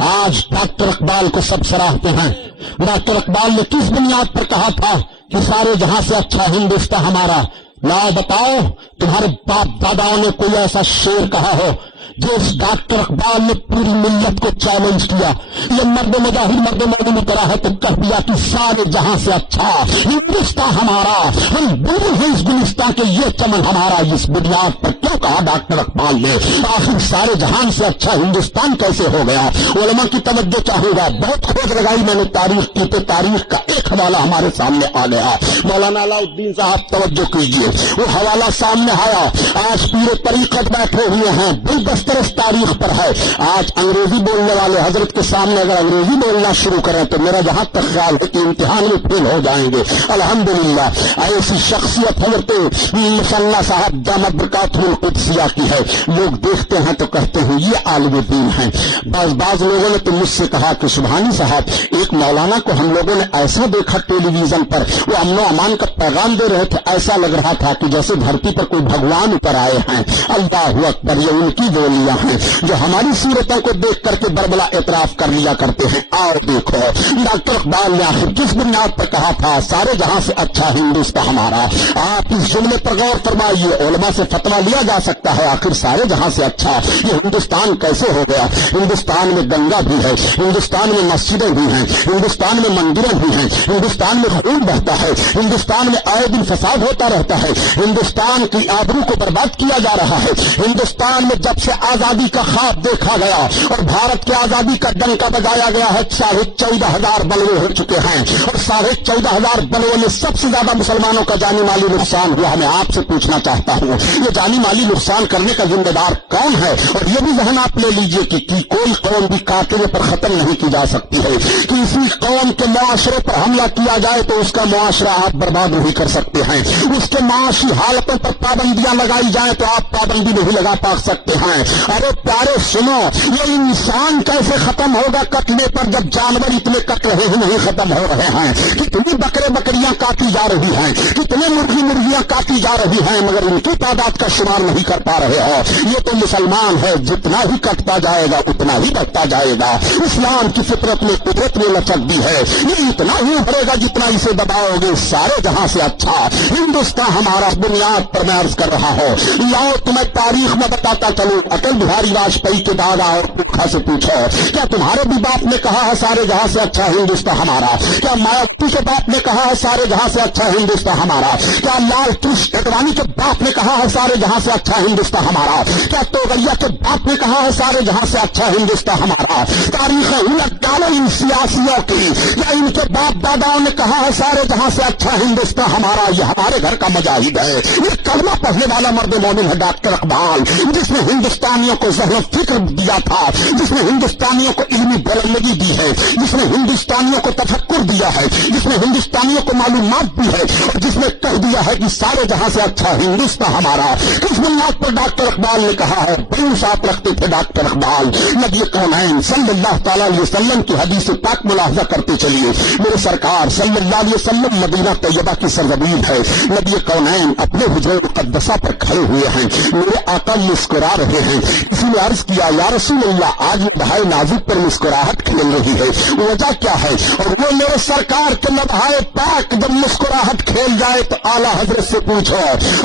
آج ڈاکٹر اقبال کو سب سراہتے ہیں۔ ڈاکٹر اقبال نے کس بنیاد پر کہا تھا کہ سارے جہاں سے اچھا ہندوستان ہمارا؟ لاؤ بتاؤ تمہارے باپ داداؤں نے کوئی ایسا شعر کہا ہو جس ڈاکٹر اقبال نے پوری ملت کو چیلنج کیا؟ یہ مرد مجاہد مرد مومن طرح ہے تو کہہ دیا کہ سارے جہاں سے اچھا ہندوستان ہمارا، ہم بولے ہیں اس گلستان کے یہ چمن ہمارا۔ اس بنیاد پر کیوں کہا ڈاکٹر اقبال نے؟ آخر سارے جہان سے اچھا ہندوستان کیسے ہو گیا؟ علماء کی توجہ چاہوں گا، بہت کھوج لگائی میں نے تاریخ کی تو تاریخ کا ایک حوالہ ہمارے سامنے آ گیا۔ مولانا علاء الدین صاحب توجہ کیجیے، وہ حوالہ سامنے آیا۔ آج پورے طریقت بیٹھے ہوئے ہیں، دلدسترس تاریخ پر ہے۔ آج انگریزی بولنے والے حضرت کے سامنے اگر انگریزی بولنا شروع کریں تو میرا جہاں تک خیال ہے کہ امتحان میں فیل ہو جائیں گے۔ الحمدللہ ایسی شخصیت حضرت مصنع صاحب دامت برکاتہ القدسیہ کی ہے، لوگ دیکھتے ہیں تو کہتے ہیں یہ عالم دین ہیں۔ بعض لوگوں نے تو مجھ سے کہا کہ سبحانی صاحب ایک مولانا کو ہم لوگوں نے ایسا دیکھا ٹیلی ویژن پر، وہ امن و امان کا پیغام دے رہے تھے، ایسا لگ رہا تھا کہ جیسے دھرتی پر کوئی بھگوان اوپر آئے ہیں۔ اللہ اکبر، یہ ان کی بولیاں ہیں جو ہماری صورتوں کو دیکھ کر کے بربلا اعتراف کر لیا کرتے ہیں۔ آؤ دیکھو ڈاکٹر اقبال نے آخر کس بنیاد پر کہا تھا سارے جہاں سے اچھا ہندوستان ہمارا؟ آپ اس جملے پر غور فرمائیے، علماء سے فتویٰ لیا جا سکتا ہے آخر سارے جہاں سے اچھا یہ ہندوستان کیسے ہو گیا؟ ہندوستان میں گنگا بھی ہے، ہندوستان میں مسجدیں بھی ہیں، ہندوستان میں مندریں بھی ہیں، ہندوستان میں خون بہتا ہے، ہندوستان میں آئے دن فساد ہوتا رہتا ہے، ہندوستان کی آبرو کو برباد کیا جا رہا ہے۔ ہندوستان میں جب سے آزادی کا خواب دیکھا گیا اور بھارت کی آزادی کا ڈنکا بجایا گیا ہے 14,500 بلوے ہو چکے ہیں، اور 14,500 بلوے میں سب سے زیادہ مسلمانوں کا جانی مالی نقصان ہوا۔ میں آپ سے پوچھنا چاہتا ہوں یہ جانی مالی نقصان کرنے کا ذمہ دار کون ہے؟ اور یہ بھی ذہن آپ لے لیجئے کہ کوئی قوم بھی قاتل پر ختم نہیں کی جا سکتی ہے۔ کسی قوم کے معاشرے پر حملہ کیا جائے تو اس کا معاشرہ آپ برباد نہیں کر سکتے ہیں، اس کے معاشی حالتوں پر پابندیاں لگائی جائیں تو آپ پابندی نہیں لگا پا سکتے ہیں۔ ارے پیارے سنو، یہ انسان کیسے ختم ہوگا کٹنے پر جب جانور اتنے کٹ رہے ہیں نہیں ختم ہو رہے ہیں؟ کتنی بکریاں کاٹی جا رہی ہیں، کتنے مرغیاں کاٹی جا رہی ہیں، مگر ان کی تعداد کا شمار نہیں کر پا رہے ہو۔ یہ تو مسلمان ہے، جتنا ہی کٹتا جائے گا اتنا ہی بڑھتا جائے گا۔ اسلام کی فطرت میں قدرت میں لچک بھی ہے، یہ اتنا ہی بڑھے گا جتنا اسے دباؤ گے۔ سارے جہاں سے اچھا ہندوستان ہمارا. بنیاد پر میں عرض کر رہا ہوں، لاؤ تمہیں تاریخ میں بتاتا چلوں. اٹل بہاری واجپئی کے دادا اور پوکھا سے پوچھو، کیا تمہارے بھی باپ نے کہا ہے سارے جہاں سے اچھا ہندوستان ہمارا؟ کیا مایاوتی کے باپ نے کہا ہے سارے جہاں سے اچھا ہندوستان ہمارا؟ کیا لال کرشن اڈوانی کے باپ نے کہا ہے سارے جہاں سے اچھا ہندوستان ہمارا؟ کیا توغیا کے باپ نے کہا ہے سارے جہاں سے اچھا ہندوستان ہمارا؟ تاریخ الٹ ڈالو ان سیاسیوں کی، یا ان کے باپ داداؤں نے کہا ہے سارے جہاں سے اچھا ہندوستان ہمارا؟ یہ ہمارے گھر کا مجاہد ہے، یہ کلمہ پڑھنے والا مرد مومن ہے ڈاکٹر اقبال، جس نے ہندوستانیوں کو ذہن و فکر دیا تھا، جس نے ہندوستانیوں کو علمی بلندگی دی ہے، جس نے ہندوستانیوں کو تفکر دیا ہے، جس نے ہندوستانیوں کو معلومات دی ہے، اور جس نے کہہ دیا ہے کہ سارے جہاں سے اچھا ہندوستان ہمارا. کس بنیاد پر ڈاکٹر اقبال نے کہا ہے؟ بڑی ساتھ رکھتے تھے ڈاکٹر اقبال. نبی کونین صلی اللہ تعالی علیہ وسلم کی حدیث پاک ملاحظہ کرتے چلیے. میرے سرکار صلی اللہ علیہ وسلم مدینہ طیبہ کی سرزمین ہے. نبی کونین اپنے حجرہ مقدسہ پر کھڑے ہوئے ہیں، میرے آقا مسکرا رہے ہیں. کسی نے عرض کیا، یا رسول اللہ آج لبہائے نازک پر مسکراہٹ کھیل رہی ہے، وجہ کیا ہے؟ اور وہ میرے سرکار کے لبہائے پاک جب مسکراہٹ کھیل جائے تو اعلیٰ حضرت سے پوچھو.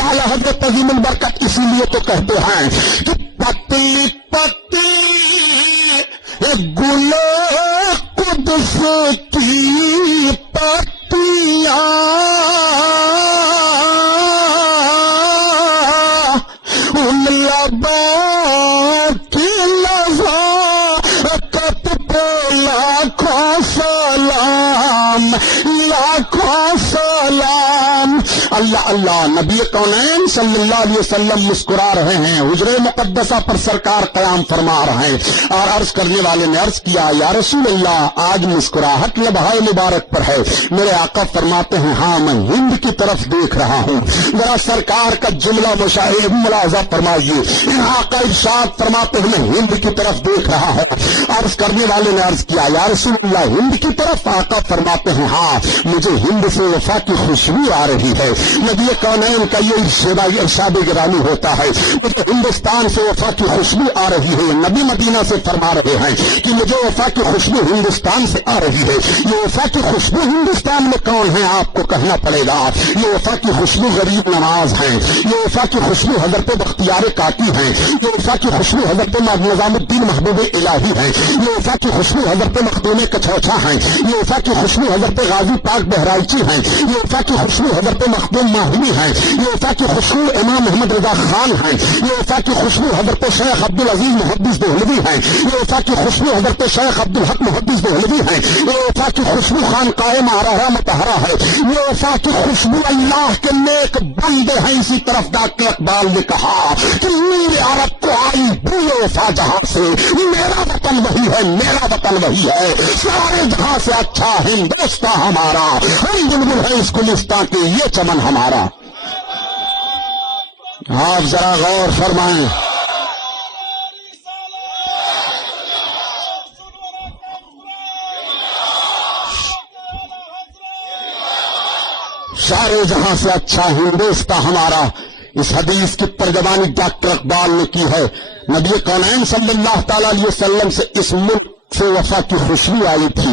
اعلیٰ حضرت عظیم البرکت اسی لیے تو کہتے ہیں کہ پتی پتی گل قدس کی پتیاں ان لبوں کی لذات پہ لاکھوں سلام، لاکھوں سلام. اللہ اللہ. نبی کونین صلی اللہ علیہ وسلم مسکرا رہے ہیں، حجرہ مقدسہ پر سرکار قیام فرما رہے ہیں. اور عرض کرنے والے نے عرض کیا، یا رسول اللہ آج مسکراہٹ لبہائے مبارک پر ہے. میرے آقا فرماتے ہیں، ہاں میں ہند کی طرف دیکھ رہا ہوں. ذرا سرکار کا جملہ مشاہد ملاحظہ فرمائیے. آقا ارشاد فرماتے ہیں میں ہند کی طرف دیکھ رہا ہوں. عرض کرنے والے نے عرض کیا، یا رسول اللہ ہند کی طرف؟ آقا فرماتے ہیں، ہاں مجھے ہند سے وفا کی خوشبو آ رہی ہے. نبی کونین کا یہ ارشاد گرامی ہوتا ہے، مجھے ہندوستان سے وفا کی خوشبو آ رہی ہے. نبی مدینہ سے فرما رہے ہیں کہ مجھے وفا کی خوشبو ہندوستان سے آ رہی ہے. یہ وفا کی خوشبو ہندوستان میں کون ہے آپ کو کہنا پڑے گا. یہ وفا کی خوشبو غریب نواز ہیں، یہ وفا کی خوشبو حضرت بختیار کاکی ہیں، یہ وفا کی خوشبو حضرت نظام الدین محبوب الہی ہیں، یہ وفا کی خوشبو حضرت مخدوم کچھوچا ہیں، یہ وفا کی خوشبو حضرت غازی پاک بہرائچی ہیں، یہ وفا کی خوشبو حضرت مخدوم ماہوی ہیں، یہ وفا کی خوشبو امام محمد رضا خان ہیں، یہ وفا کی خوشبو حضرت شیخ عبدالعزیز محدث دہلوی ہیں، یہ وفا کی خوشبو حضرت شیخ عبدالحق محدث دہلوی ہیں، یہ وفا کی خوشبو خانقاہ مہرہ مطہرہ ہے، یہ وفا کی خوشبو اللہ کے نیک بندے ہیں. اسی طرف ڈاکٹر اقبال نے کہا کہ میرے عرب کو آئی بوئے وفا جہاں سے، میرا وطن وہی ہے، میرا وطن وہی ہے، سارے جہاں سے اچھا ہندوستان ہمارا. ہم بلبل ہے اس گلستان کے، یہ چمن ہمارا. آپ ذرا غور فرمائیں. سارے جہاں سے اچھا ہندوستان ہمارا. اس حدیث کی ترجمانی ڈاکٹر اقبال نے کی ہے. نبی کونین صلی اللہ تعالی علیہ وسلم سے اس ملک سے وفا کی خوشبو آئی تھی.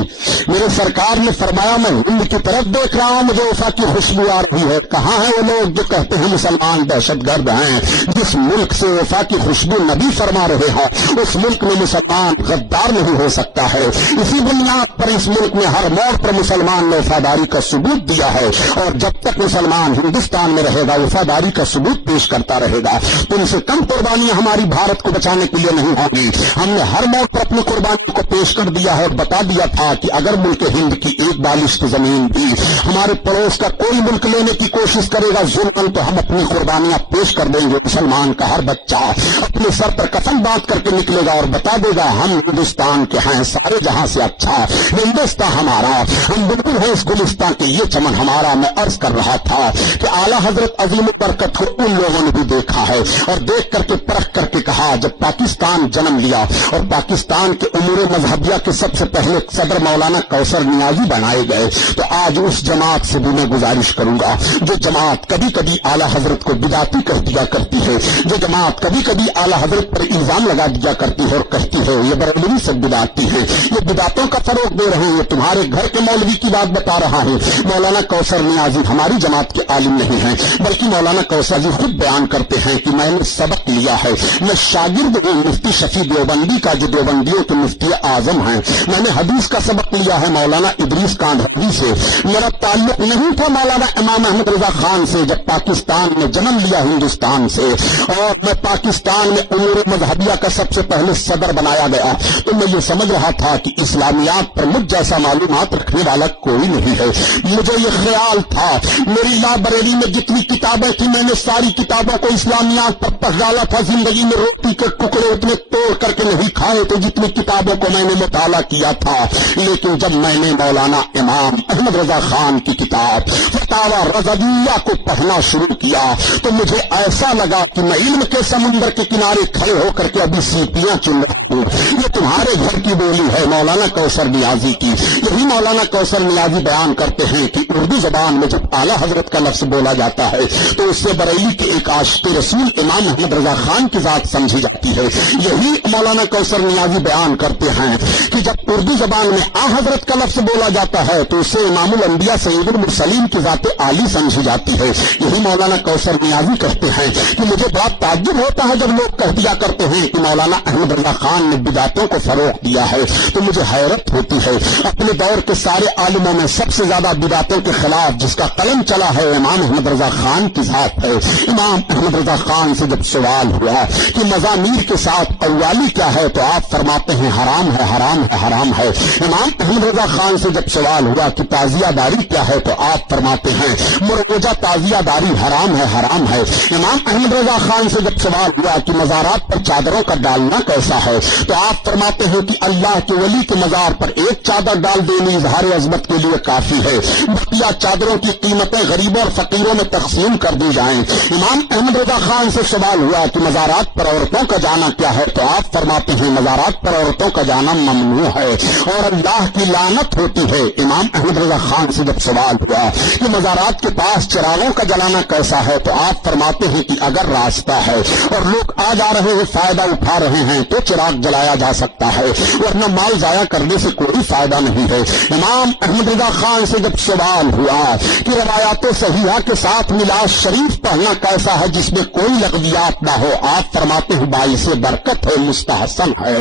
میرے سرکار نے فرمایا میں ہند کی طرف دیکھ رہا ہوں، مجھے وفا کی خوشبو آ رہی ہے. کہاں ہیں وہ لوگ جو کہتے ہیں مسلمان دہشت گرد ہیں؟ جس ملک سے وفا کی خوشبو نبی فرما رہے ہیں اس ملک میں مسلمان غدار نہیں ہو سکتا ہے. اسی بنیاد پر اس ملک میں ہر موڑ پر مسلمان نے وفاداری کا ثبوت دیا ہے، اور جب تک مسلمان ہندوستان میں رہے گا وفاداری کا ثبوت پیش کرتا رہے گا. تم سے کم قربانیاں ہماری بھارت کو بچانے کے لیے نہیں ہوں گی. ہم نے ہر موڑ پر اپنی قربانی کو پیش کر دیا ہے اور بتا دیا تھا کہ اگر ملک ہند کی ایک بالشت زمین بھی ہمارے پڑوس کا کوئی ملک لینے کی کوشش کرے گا ظلم تو ہم اپنی قربانیاں پیش کر دیں گے. مسلمان کا ہر بچہ اپنے سر پر کفن باندھ کر کے نکلے گا اور بتا دے گا ہم ہندوستان کے ہیں، سارے جہاں سے اچھا ہندوستان ہمارا، ہم بالکل ہے اس گلستان کے، یہ چمن ہمارا. میں عرض کر رہا تھا کہ اعلیٰ حضرت عظیم البرکت کو ان لوگوں نے بھی دیکھا ہے اور دیکھ کر کے پرکھ کر کے کہا جب پاکستان جنم لیا اور پاکستان کے امور مذہبیہ کے سب سے پہلے صدر مولانا کوثر نیازی بنائے گئے، تو آج اس جماعت سے بھی میں گزارش کروں گا جو جماعت کبھی کبھی اعلیٰ حضرت کو بدعتی کہہ دیا کرتی ہے، جو جماعت کبھی کبھی اعلیٰ حضرت پر الزام لگا دیا کرتی ہے اور کہتی ہے یہ بریلوی سے بدعتی ہے، یہ بدعتوں کا فروغ دے رہے ہیں، یہ تمہارے گھر کے مولوی کی بات بتا رہا ہے۔ مولانا کوثر نیازی ہماری جماعت کے عالم نہیں ہیں، بلکہ مولانا کوثر جی خود بیان کرتے ہیں کہ میں نے سبق لیا ہے، میں شاگرد ہوں مفتی شفیع دیوبندی کا جو دیوبندیوں کے مفتی اعظم ہیں، میں نے حدیث کا سبق لیا ہے مولانا ادریس کاندھوی سے، میرا تعلق نہیں تھا مولانا امام احمد رضا خان سے جب پاکستان میں جنم لیا ہندوستان سے، اور میں پاکستان میں امور مذہبیہ کا سب سے پہلے صدر بنایا گیا، تو میں یہ سمجھ رہا تھا کہ اسلامیات پر مجھ جیسا معلومات رکھنے والا کوئی نہیں ہے، مجھے یہ خیال تھا، میری لائبریری میں جتنی کتابیں تھیں میں نے ساری کتابوں کو اسلامیات پر پڑھ ڈالا تھا، زندگی میں روٹی کے ٹکڑے اتنے توڑ کر کے نہیں کھائے تو جتنی کتابوں کو میں نے مطالعہ کیا تھا، لیکن جب میں نے مولانا امام احمد رضا خان کی کتاب فتاوی رضویہ کو پڑھنا شروع کیا تو مجھے ایسا لگا کہ میں علم کے سمندر کے کنارے کھڑے ہو کر کے ابھی سیپیاں چن رہا ہوں، یہ تمہارے گھر کی بولی ہے مولانا کوثر نیازی کی۔ یہی مولانا کوثر نیازی بیان کرتے ہیں کہ اردو زبان میں جب اعلیٰ حضرت کا لفظ بولا جاتا ہے تو اس سے بریلی کے ایک عاشق رسول امام احمد رضا خان کی ذات سمجھی جاتی ہے۔ یہی مولانا کوثر نیازی بیان کرتے ہیں کہ جب اردو زبان میں آ حضرت کا لفظ بولا جاتا ہے تو اسے امام الانبیاء سید المرسلین کی ذات عالی سمجھی جاتی ہے۔ یہی مولانا کوثر نیازی کہتے ہیں کہ مجھے بڑا تعجب ہوتا ہے جب لوگ کہہ دیا کرتے ہیں کہ مولانا احمد رضا خان نے بدعتوں کو فروغ دیا ہے، تو مجھے حیرت ہوتی ہے۔ اپنے دور کے سارے عالموں میں سب سے زیادہ بدعتوں کے خلاف جس کا قلم چلا ہے امام احمد رضا خان کی ذات ہے۔ امام احمد رضا خان سے جب سوال ہوا کہ مزامیر کے ساتھ قوالی کیا ہے تو آپ فرماتے ہیں حرام ہے حرام ہے حرام ہے۔ امام احمد رضا خان سے جب سوال ہوا کہ تعزیہ داری کیا ہے تو آپ فرماتے ہیں مروجہ تعزیہ داری حرام ہے حرام ہے۔ امام احمد رضا خان سے جب سوال ہوا کہ مزارات پر چادروں کا ڈالنا کیسا ہے تو آپ فرماتے ہیں کہ اللہ کے ولی کے مزار پر ایک چادر ڈال دینی اظہار عظمت کے لیے کافی ہے، بقیہ چادروں کی قیمتیں غریبوں اور فقیروں میں تقسیم کر دی جائیں۔ امام احمد رضا خان سے سوال ہوا کہ مزارات پر عورتوں کا جانا کیا ہے تو آپ فرماتے ہیں مزارات پر عورتوں کا جانا ممنوع ہے اور اللہ کی لعنت ہوتی ہے۔ امام احمد رضا خان سے جب سوال ہوا کہ مزارات کے پاس چراغوں کا جلانا کیسا ہے تو آپ فرماتے ہیں کہ اگر راستہ ہے اور لوگ آ جا رہے ہیں فائدہ اٹھا رہے ہیں تو چراغ جلایا جا سکتا ہے، ورنہ مال ضائع کرنے سے کوئی فائدہ نہیں ہے۔ امام احمد رضا خان سے جب سوال ہوا کہ روایات صحیحہ کے ساتھ میلاد شریف پڑھنا کیسا ہے جس میں کوئی لغویات نہ ہو، آپ فرماتے ہیں باعث برکت ہے، مستحسن ہے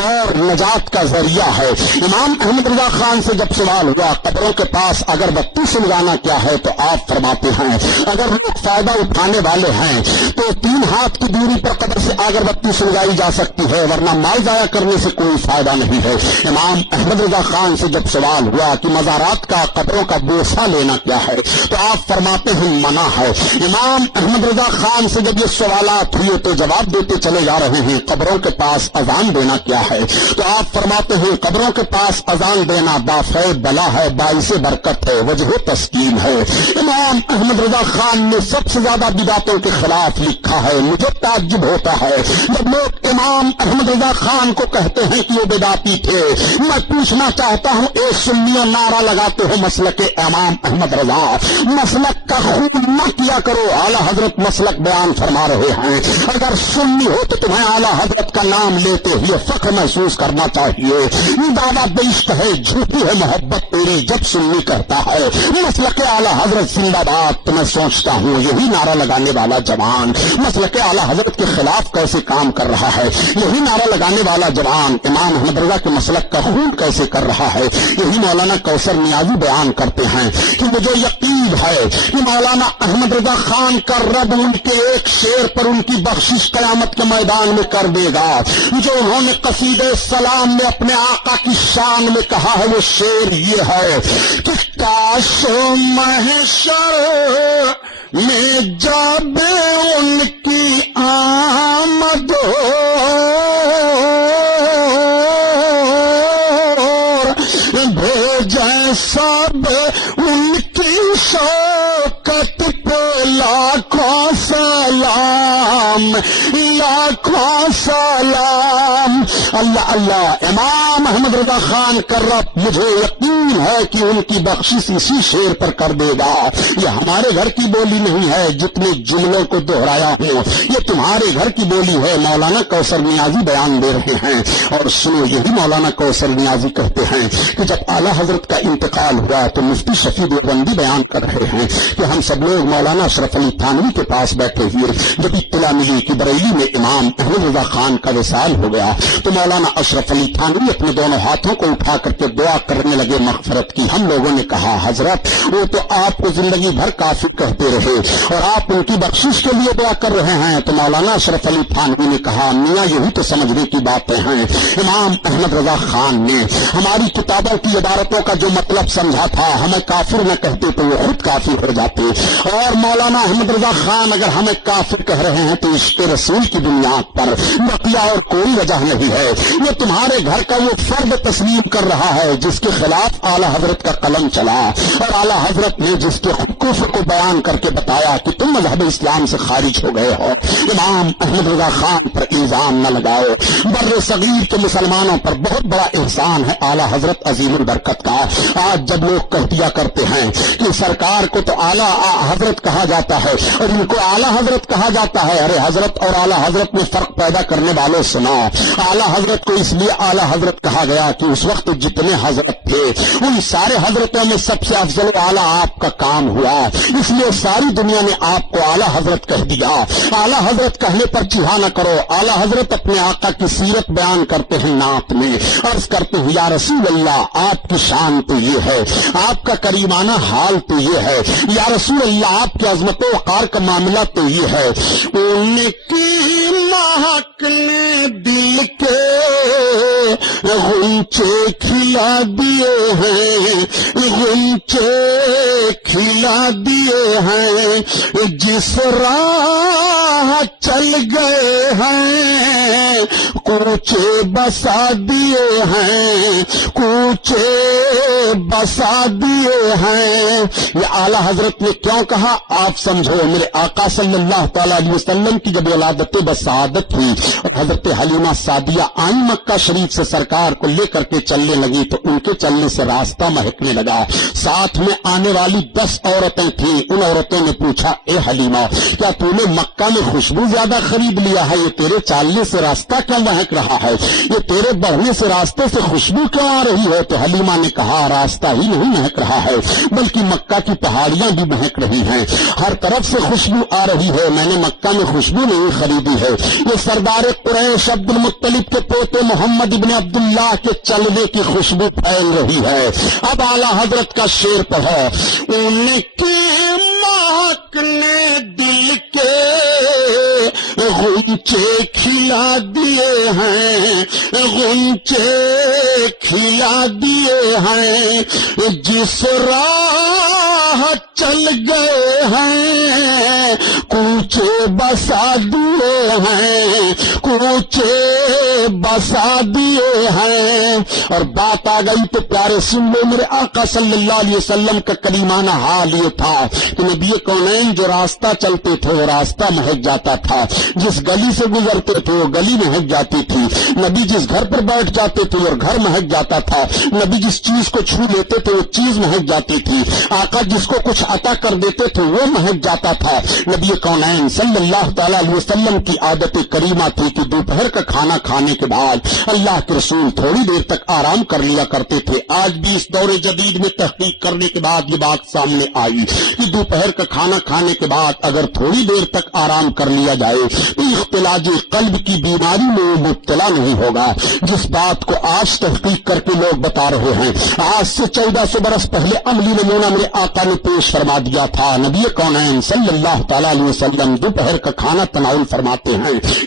اور نجات کا ذریعہ ہے۔ امام احمد رضا خان سے جب سوال ہوا قبروں کے پاس اگربتی سلگانا کیا ہے تو آپ فرماتے ہیں اگر لوگ فائدہ اٹھانے والے ہیں تو 3 ہاتھ کی دوری پر قبر سے اگربتی سلگائی جا سکتی ہے، ورنہ مال ضائع کرنے سے کوئی فائدہ نہیں ہے۔ امام احمد رضا خان سے جب سوال ہوا کہ مزارات کا قبروں کا بوسہ لینا کیا ہے تو آپ فرماتے ہیں منع ہے۔ امام احمد رضا خان سے جب یہ سوالات ہوئے تو جواب دیتے چلے جا رہے ہیں قبروں کے پاس اذان دینا کیا ہے تو آپ فرماتے ہیں قبروں کے پاس اذان دینا دافع بلا ہے، باعث برکت ہے، وجہ تسکین ہے۔ امام احمد رضا خان نے سب سے زیادہ بدعتوں کے خلاف لکھا ہے۔ مجھے تعجب ہوتا ہے جب لوگ امام احمد رضا خان کو کہتے ہیں کہ وہ بدعتی تھے۔ میں پوچھنا چاہتا ہوں اے سنیوں نعرہ لگاتے ہو مسلک امام احمد رضا، مسلک کا خون نہ کیا کرو، اعلیٰ حضرت مسلک بیان فرما رہے ہیں، اگر سنی ہو تو تمہیں اعلیٰ حضرت کا نام لیتے ہوئے فخر محسوس کرنا چاہیے۔ دعویٰ بیشت ہے، جھوٹی ہے محبت تیری جب سنی کرتا ہے مسلک اعلیٰ حضرت زندہ باد۔ تو میں سوچتا ہوں یہی نعرہ لگانے والا جوان مسلک اعلیٰ حضرت کے خلاف کیسے کام کر رہا ہے، یہی نعرہ لگانے والا جوان امام احمد رضا کے مسلک کا خون کیسے کر رہا ہے۔ یہی مولانا کوثر نیازی بیان کرتے ہیں کہ مجھے یقین ہے کہ مولانا احمد رضا خان کا رب ان کے ایک شعر پر ان کی بخشش قیامت کے میدان میں کر دے گا۔ جو انہوں نے قصیدہ سلام میں اپنے آقا کی شان میں کہا ہے وہ شعر یہ ہے کہ کاش محشر میں جب ان کی آمد بھیجیں سب ان کی شوکت پہ لاکھوں سال سلام لاکھوں سلام۔ اللہ اللہ، امام احمد رضا خان کرب، مجھے یقین ہے کہ ان کی بخشش اسی شعر پر کر دے گا۔ یہ ہمارے گھر کی بولی نہیں ہے جتنے جملوں کو دہرایا ہوں، یہ تمہارے گھر کی بولی ہے۔ مولانا کوثر نیازی بیان دے رہے ہیں، اور سنو، یہی مولانا کوثر نیازی کہتے ہیں کہ جب اعلیٰ حضرت کا انتقال ہوا تو مفتی شفیع دیوبندی بیان کر رہے ہیں کہ ہم سب لوگ مولانا اشرف علی تھانوی کے پاس بیٹھے ہوئے جب اطلاع ملی کہ بریلی میں امام احمد رضا خان کا وصال ہو گیا تو مولانا اشرف علی تھانوی اپنے دونوں ہاتھوں کو اٹھا کر کے دعا کرنے لگے مغفرت کی۔ ہم لوگوں نے کہا حضرت وہ تو آپ کو زندگی بھر کافر کہتے رہے اور آپ ان کی بخشش کے لیے دعا کر رہے ہیں۔ تو مولانا اشرف علی تھانوی نے کہا میاں یہی تو سمجھنے کی باتیں ہیں، امام احمد رضا خان نے ہماری کتابوں کی عبارتوں کا جو مطلب سمجھا تھا، ہمیں کافر نہ کہتے تو وہ خود کافر ہو جاتے، اور مولانا احمد رضا خان اگر ہمیں کافر کہہ رہے ہیں تو عشق رسول کی بنیاد پر، بقیہ اور کوئی وجہ نہیں ہے۔ یہ تمہارے گھر کا وہ فرد تسلیم کر رہا ہے جس کے خلاف اعلیٰ حضرت کا قلم چلا، اور اعلیٰ حضرت نے جس کے کفر کو بیان کر کے بتایا کہ تم مذہب اسلام سے خارج ہو گئے ہو۔ امام احمد رضا خان پر الزام نہ لگاؤ، بر صغیر کے مسلمانوں پر بہت بڑا احسان ہے اعلیٰ حضرت عظیم البرکت کا۔ آج جب لوگ کہہ دیا کرتے ہیں کہ سرکار کو تو اعلیٰ حضرت کہا جاتا ہے اور ان کو اعلیٰ حضرت کہا جاتا ہے، ارے حضرت اور اعلیٰ حضرت میں فرق پیدا کرنے والوں سنا، اعلیٰ حضرت کو اس لیے اعلیٰ حضرت کہا گیا کہ اس وقت جتنے حضرت تھے ان سارے حضرتوں میں سب سے افضل و اعلیٰ آپ کا کام ہوا، اس لیے ساری دنیا نے آپ کو اعلیٰ حضرت کہہ دیا۔ اعلیٰ حضرت کہنے پر چڑھا نہ کرو، اعلیٰ حضرت اپنے آقا کی سیرت بیان کرتے ہیں نعت میں، عرض کرتے ہیں یا رسول اللہ آپ کی شان تو یہ ہے، آپ کا کریمانہ حال تو یہ ہے، یا رسول اللہ آپ کی عظمت و وقار کا معاملہ تو یہ ہے۔ ان کی مہک نے دل کے غنچے کھلا دیے ہیں، غنچے کھلا دیے ہیں، جس راہ چل گئے ہیں کوچے بسا دیے ہیں، کوچے بسا دیے ہیں۔ یہ اعلیٰ حضرت نے کیوں کہا آپ سمجھو، میرے آقا صلی اللہ تعالی علیہ وسلم کی جب ولادت بسعادت ہوئی اور حضرت حلیمہ سعدیہ آئی مکہ شریف سے سرکار کو لے کر کے چلنے لگی تو ان کے چلنے سے راستہ مہکنے لگا، ساتھ میں آنے والی 10 عورتیں تھیں، ان عورتوں نے پوچھا اے حلیمہ کیا تو نے مکہ میں خوشبو زیادہ خرید لیا ہے، یہ تیرے چالنے سے راستہ کیوں مہک رہا ہے، یہ تیرے بڑھنے سے راستے سے خوشبو کیوں آ رہی ہے؟ تو حلیمہ نے کہا راستہ ہی نہیں مہک رہا ہے بلکہ مکہ کی پہاڑیاں بھی مہک رہی ہیں، ہر طرف سے خوشبو آ رہی ہے، میں نے مکہ میں خوشبو نہیں خریدی ہے، یہ سردار قریش عبد المطلب کے پوتے محمد ابن عبداللہ کے چلنے کی خوشبو پھیل رہی ہے۔ اب اعلیٰ حضرت کا شعر پڑھو، ان کی مہک نے دل کے غنچے کھلا دیے ہیں، غنچے کھلا دیے ہیں، جس راہ چل گئے ہیں کوچے بسا دیے ہیں، کوچے بسا دیے ہیں۔ اور بات آ گئی تو پیارے سن لو، میرے آقا صلی اللہ علیہ وسلم کا کریمانہ حال یہ تھا کہ نبی کونین جو راستہ چلتے تھے وہ راستہ مہک جاتا تھا، جس گلی سے گزرتے تھے وہ گلی مہک جاتی تھی، نبی جس گھر پر بیٹھ جاتے تھے وہ گھر مہک جاتا تھا، نبی جس چیز کو چھو لیتے تھے وہ چیز مہک جاتی تھی، آقا جس کو کچھ عطا کر دیتے تھے وہ مہک جاتا تھا۔ نبی کونین صلی اللہ تعالی علیہ وسلم کی عادت کریمہ تھی کہ دوپہر کا کھانا کھانے کے بعد اللہ کے رسول تھوڑی دیر تک آرام کر لیا کرتے تھے۔ آج بھی اس دور جدید میں تحقیق کرنے کے بعد یہ بات سامنے آئی کہ دوپہر کا کھانا کھانے کے بعد اگر تھوڑی دیر تک آرام کر لیا جائے تو اختلاج قلب کی بیماری میں وہ مبتلا نہیں ہوگا، جس بات کو آج تحقیق کر کے لوگ بتا رہے ہیں۔ آج سے 1400 برس پہلے عملی نمونہ میرے آقا نے پیش فرما دیا تھا۔ نبی کونین صلی اللہ تعالی علیہ وسلم دوپہر کا کھانا تناول فرماتے ہیں،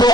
2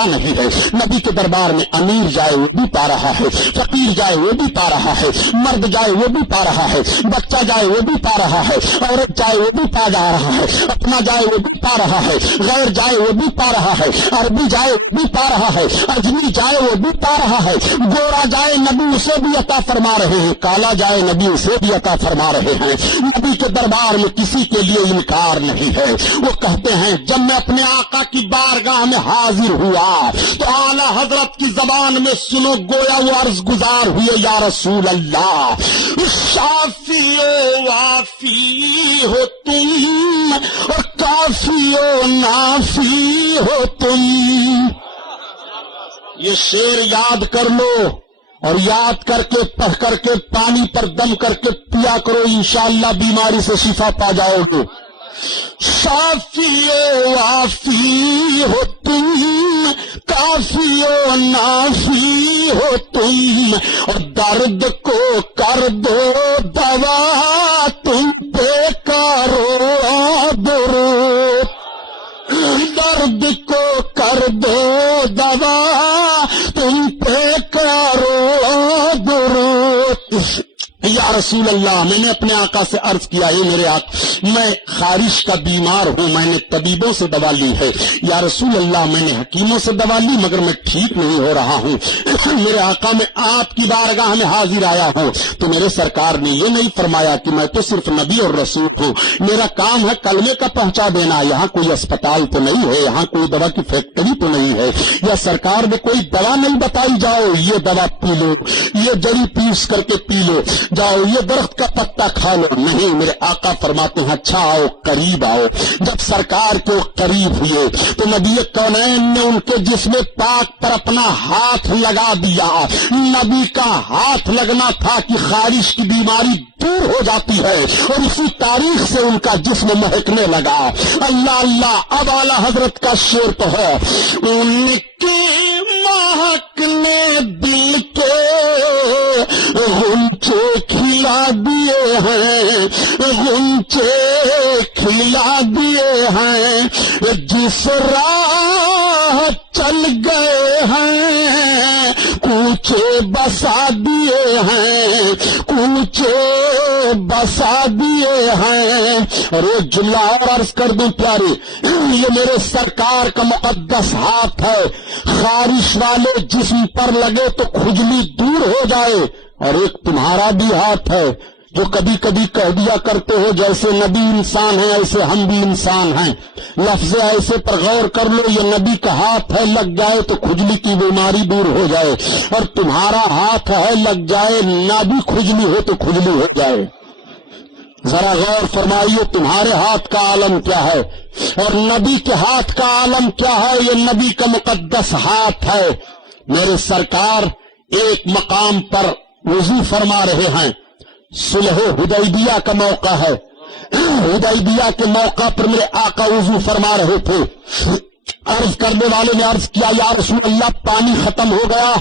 مسئلہ نہیں ہے. نبی کے دربار میں امیر جائے وہ بھی پا رہا ہے, فقیر جائے وہ بھی پا رہا ہے, مرد جائے وہ بھی پا رہا ہے, بچہ جائے وہ بھی پا رہا ہے, عورت جائے وہ بھی پا جا رہا ہے, اپنا جائے وہ بھی پا رہا ہے, غیر جائے وہ بھی پا رہا ہے, عربی جائے وہ بھی پا رہا ہے, اجمی جائے وہ بھی پا رہا ہے, گورا جائے نبی اسے بھی عطا فرما رہے ہیں, کالا جائے نبی اسے بھی عطا فرما رہے ہیں. نبی کے دربار میں کسی کے لیے انکار نہیں ہے. وہ کہتے ہیں جب میں اپنے آقا کی بارگاہ میں حاضر ہوا تو اعلی حضرت کی زبان میں سنو گویا وہ عرض گزار ہوئے, یا رسول اللہ شافی و وافی ہو تم اور کافی و نافی ہو تم. یہ شعر یاد کر لو اور یاد کر کے پڑھ کر کے پانی پر دم کر کے پیا کرو, انشاءاللہ بیماری سے شفا پا جاؤ گے. شافی و وافی ہو تم, کافی و نافی ہو تم, اور درد کو کر دو دوا تم پہ کرو درود. درد کو کر دو دوا تم پہ کرو درود. یا رسول اللہ, میں نے اپنے آقا سے عرض کیا, یہ میرے آقا میں خارش کا بیمار ہوں, میں نے طبیبوں سے دوا لی ہے. یا رسول اللہ میں نے حکیموں سے دوا لی مگر میں ٹھیک نہیں ہو رہا ہوں. میرے آقا میں آپ کی بارگاہ میں حاضر آیا ہوں تو میرے سرکار نے یہ نہیں فرمایا کہ میں تو صرف نبی اور رسول ہوں, میرا کام ہے کلمے کا پہنچا دینا. یہاں کوئی اسپتال تو نہیں ہے, یہاں کوئی دوا کی فیکٹری تو نہیں ہے, یا سرکار نے کوئی دوا نہیں بتائی جاؤ یہ دوا پی لو, یہ جڑی پیس کر کے پی لو, جاؤ یہ درخت کا پتا کھا لو. نہیں, میرے آقا فرماتے ہیں اچھا آؤ قریب آؤ. جب سرکار کے قریب ہوئے تو نبی کونین نے ان کے جسم پاک پر اپنا ہاتھ لگا دیا. نبی کا ہاتھ لگنا تھا کہ خارش کی بیماری دور ہو جاتی ہے, اور اسی تاریخ سے ان کا جسم مہکنے لگا. اللہ اللہ. اب اعلی حضرت کا شعر تو ہے, ان کے مہکنے دل کے غنچے کھلا دیے ہیں, غنچے کھلا دیے ہیں, جس راہ چل گئے ہیں کوچے بسا دیے ہیں, کوچے بسا دیے ہیں. اور ایک جملہ اور عرض کر دوں پیارے, یہ میرے سرکار کا مقدس ہاتھ ہے, خارش والے جسم پر لگے تو کھجلی دور ہو جائے. اور ایک تمہارا بھی ہاتھ ہے جو کبھی کبھی کہہ دیا کرتے ہو جیسے نبی انسان ہیں ایسے ہم بھی انسان ہیں. لفظ ایسے پر غور کر لو, یہ نبی کا ہاتھ ہے, لگ جائے تو کھجلی کی بیماری دور ہو جائے, اور تمہارا ہاتھ ہے لگ جائے نہ بھی کھجلی ہو تو کھجلی ہو جائے. ذرا غور فرمائیے تمہارے ہاتھ کا عالم کیا ہے اور نبی کے ہاتھ کا عالم کیا ہے. یہ نبی کا مقدس ہاتھ ہے. میرے سرکار ایک مقام پر وضو فرما رہے ہیں, صلح حدیبیہ کا موقع ہے. حدیبیہ کے موقع پر میرے آقا وضو فرما رہے تھے. عرض کرنے والے نے عرض کیا, یا رسول اللہ پانی ختم ہو گیا,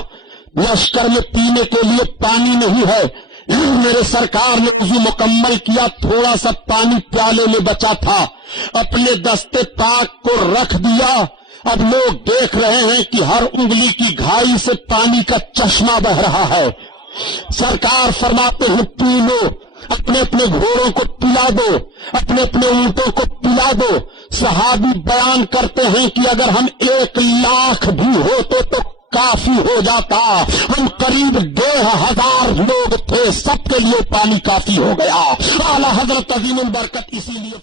لشکر میں پینے کے لیے پانی نہیں ہے. میرے سرکار نے وضو مکمل کیا, تھوڑا سا پانی پیالے میں بچا تھا, اپنے دستے پاک کو رکھ دیا. اب لوگ دیکھ رہے ہیں کہ ہر انگلی کی گھائی سے پانی کا چشمہ بہ رہا ہے. سرکار فرماتے ہیں پی لو, اپنے اپنے گھوڑوں کو پلا دو, اپنے اپنے اونٹوں کو پلا دو. صحابی بیان کرتے ہیں کہ اگر ہم 1,00,000 بھی ہوتے تو کافی ہو جاتا. ہم قریب 1,500 لوگ تھے, سب کے لیے پانی کافی ہو گیا. اعلی حضرت عظیم البرکت اسی لیے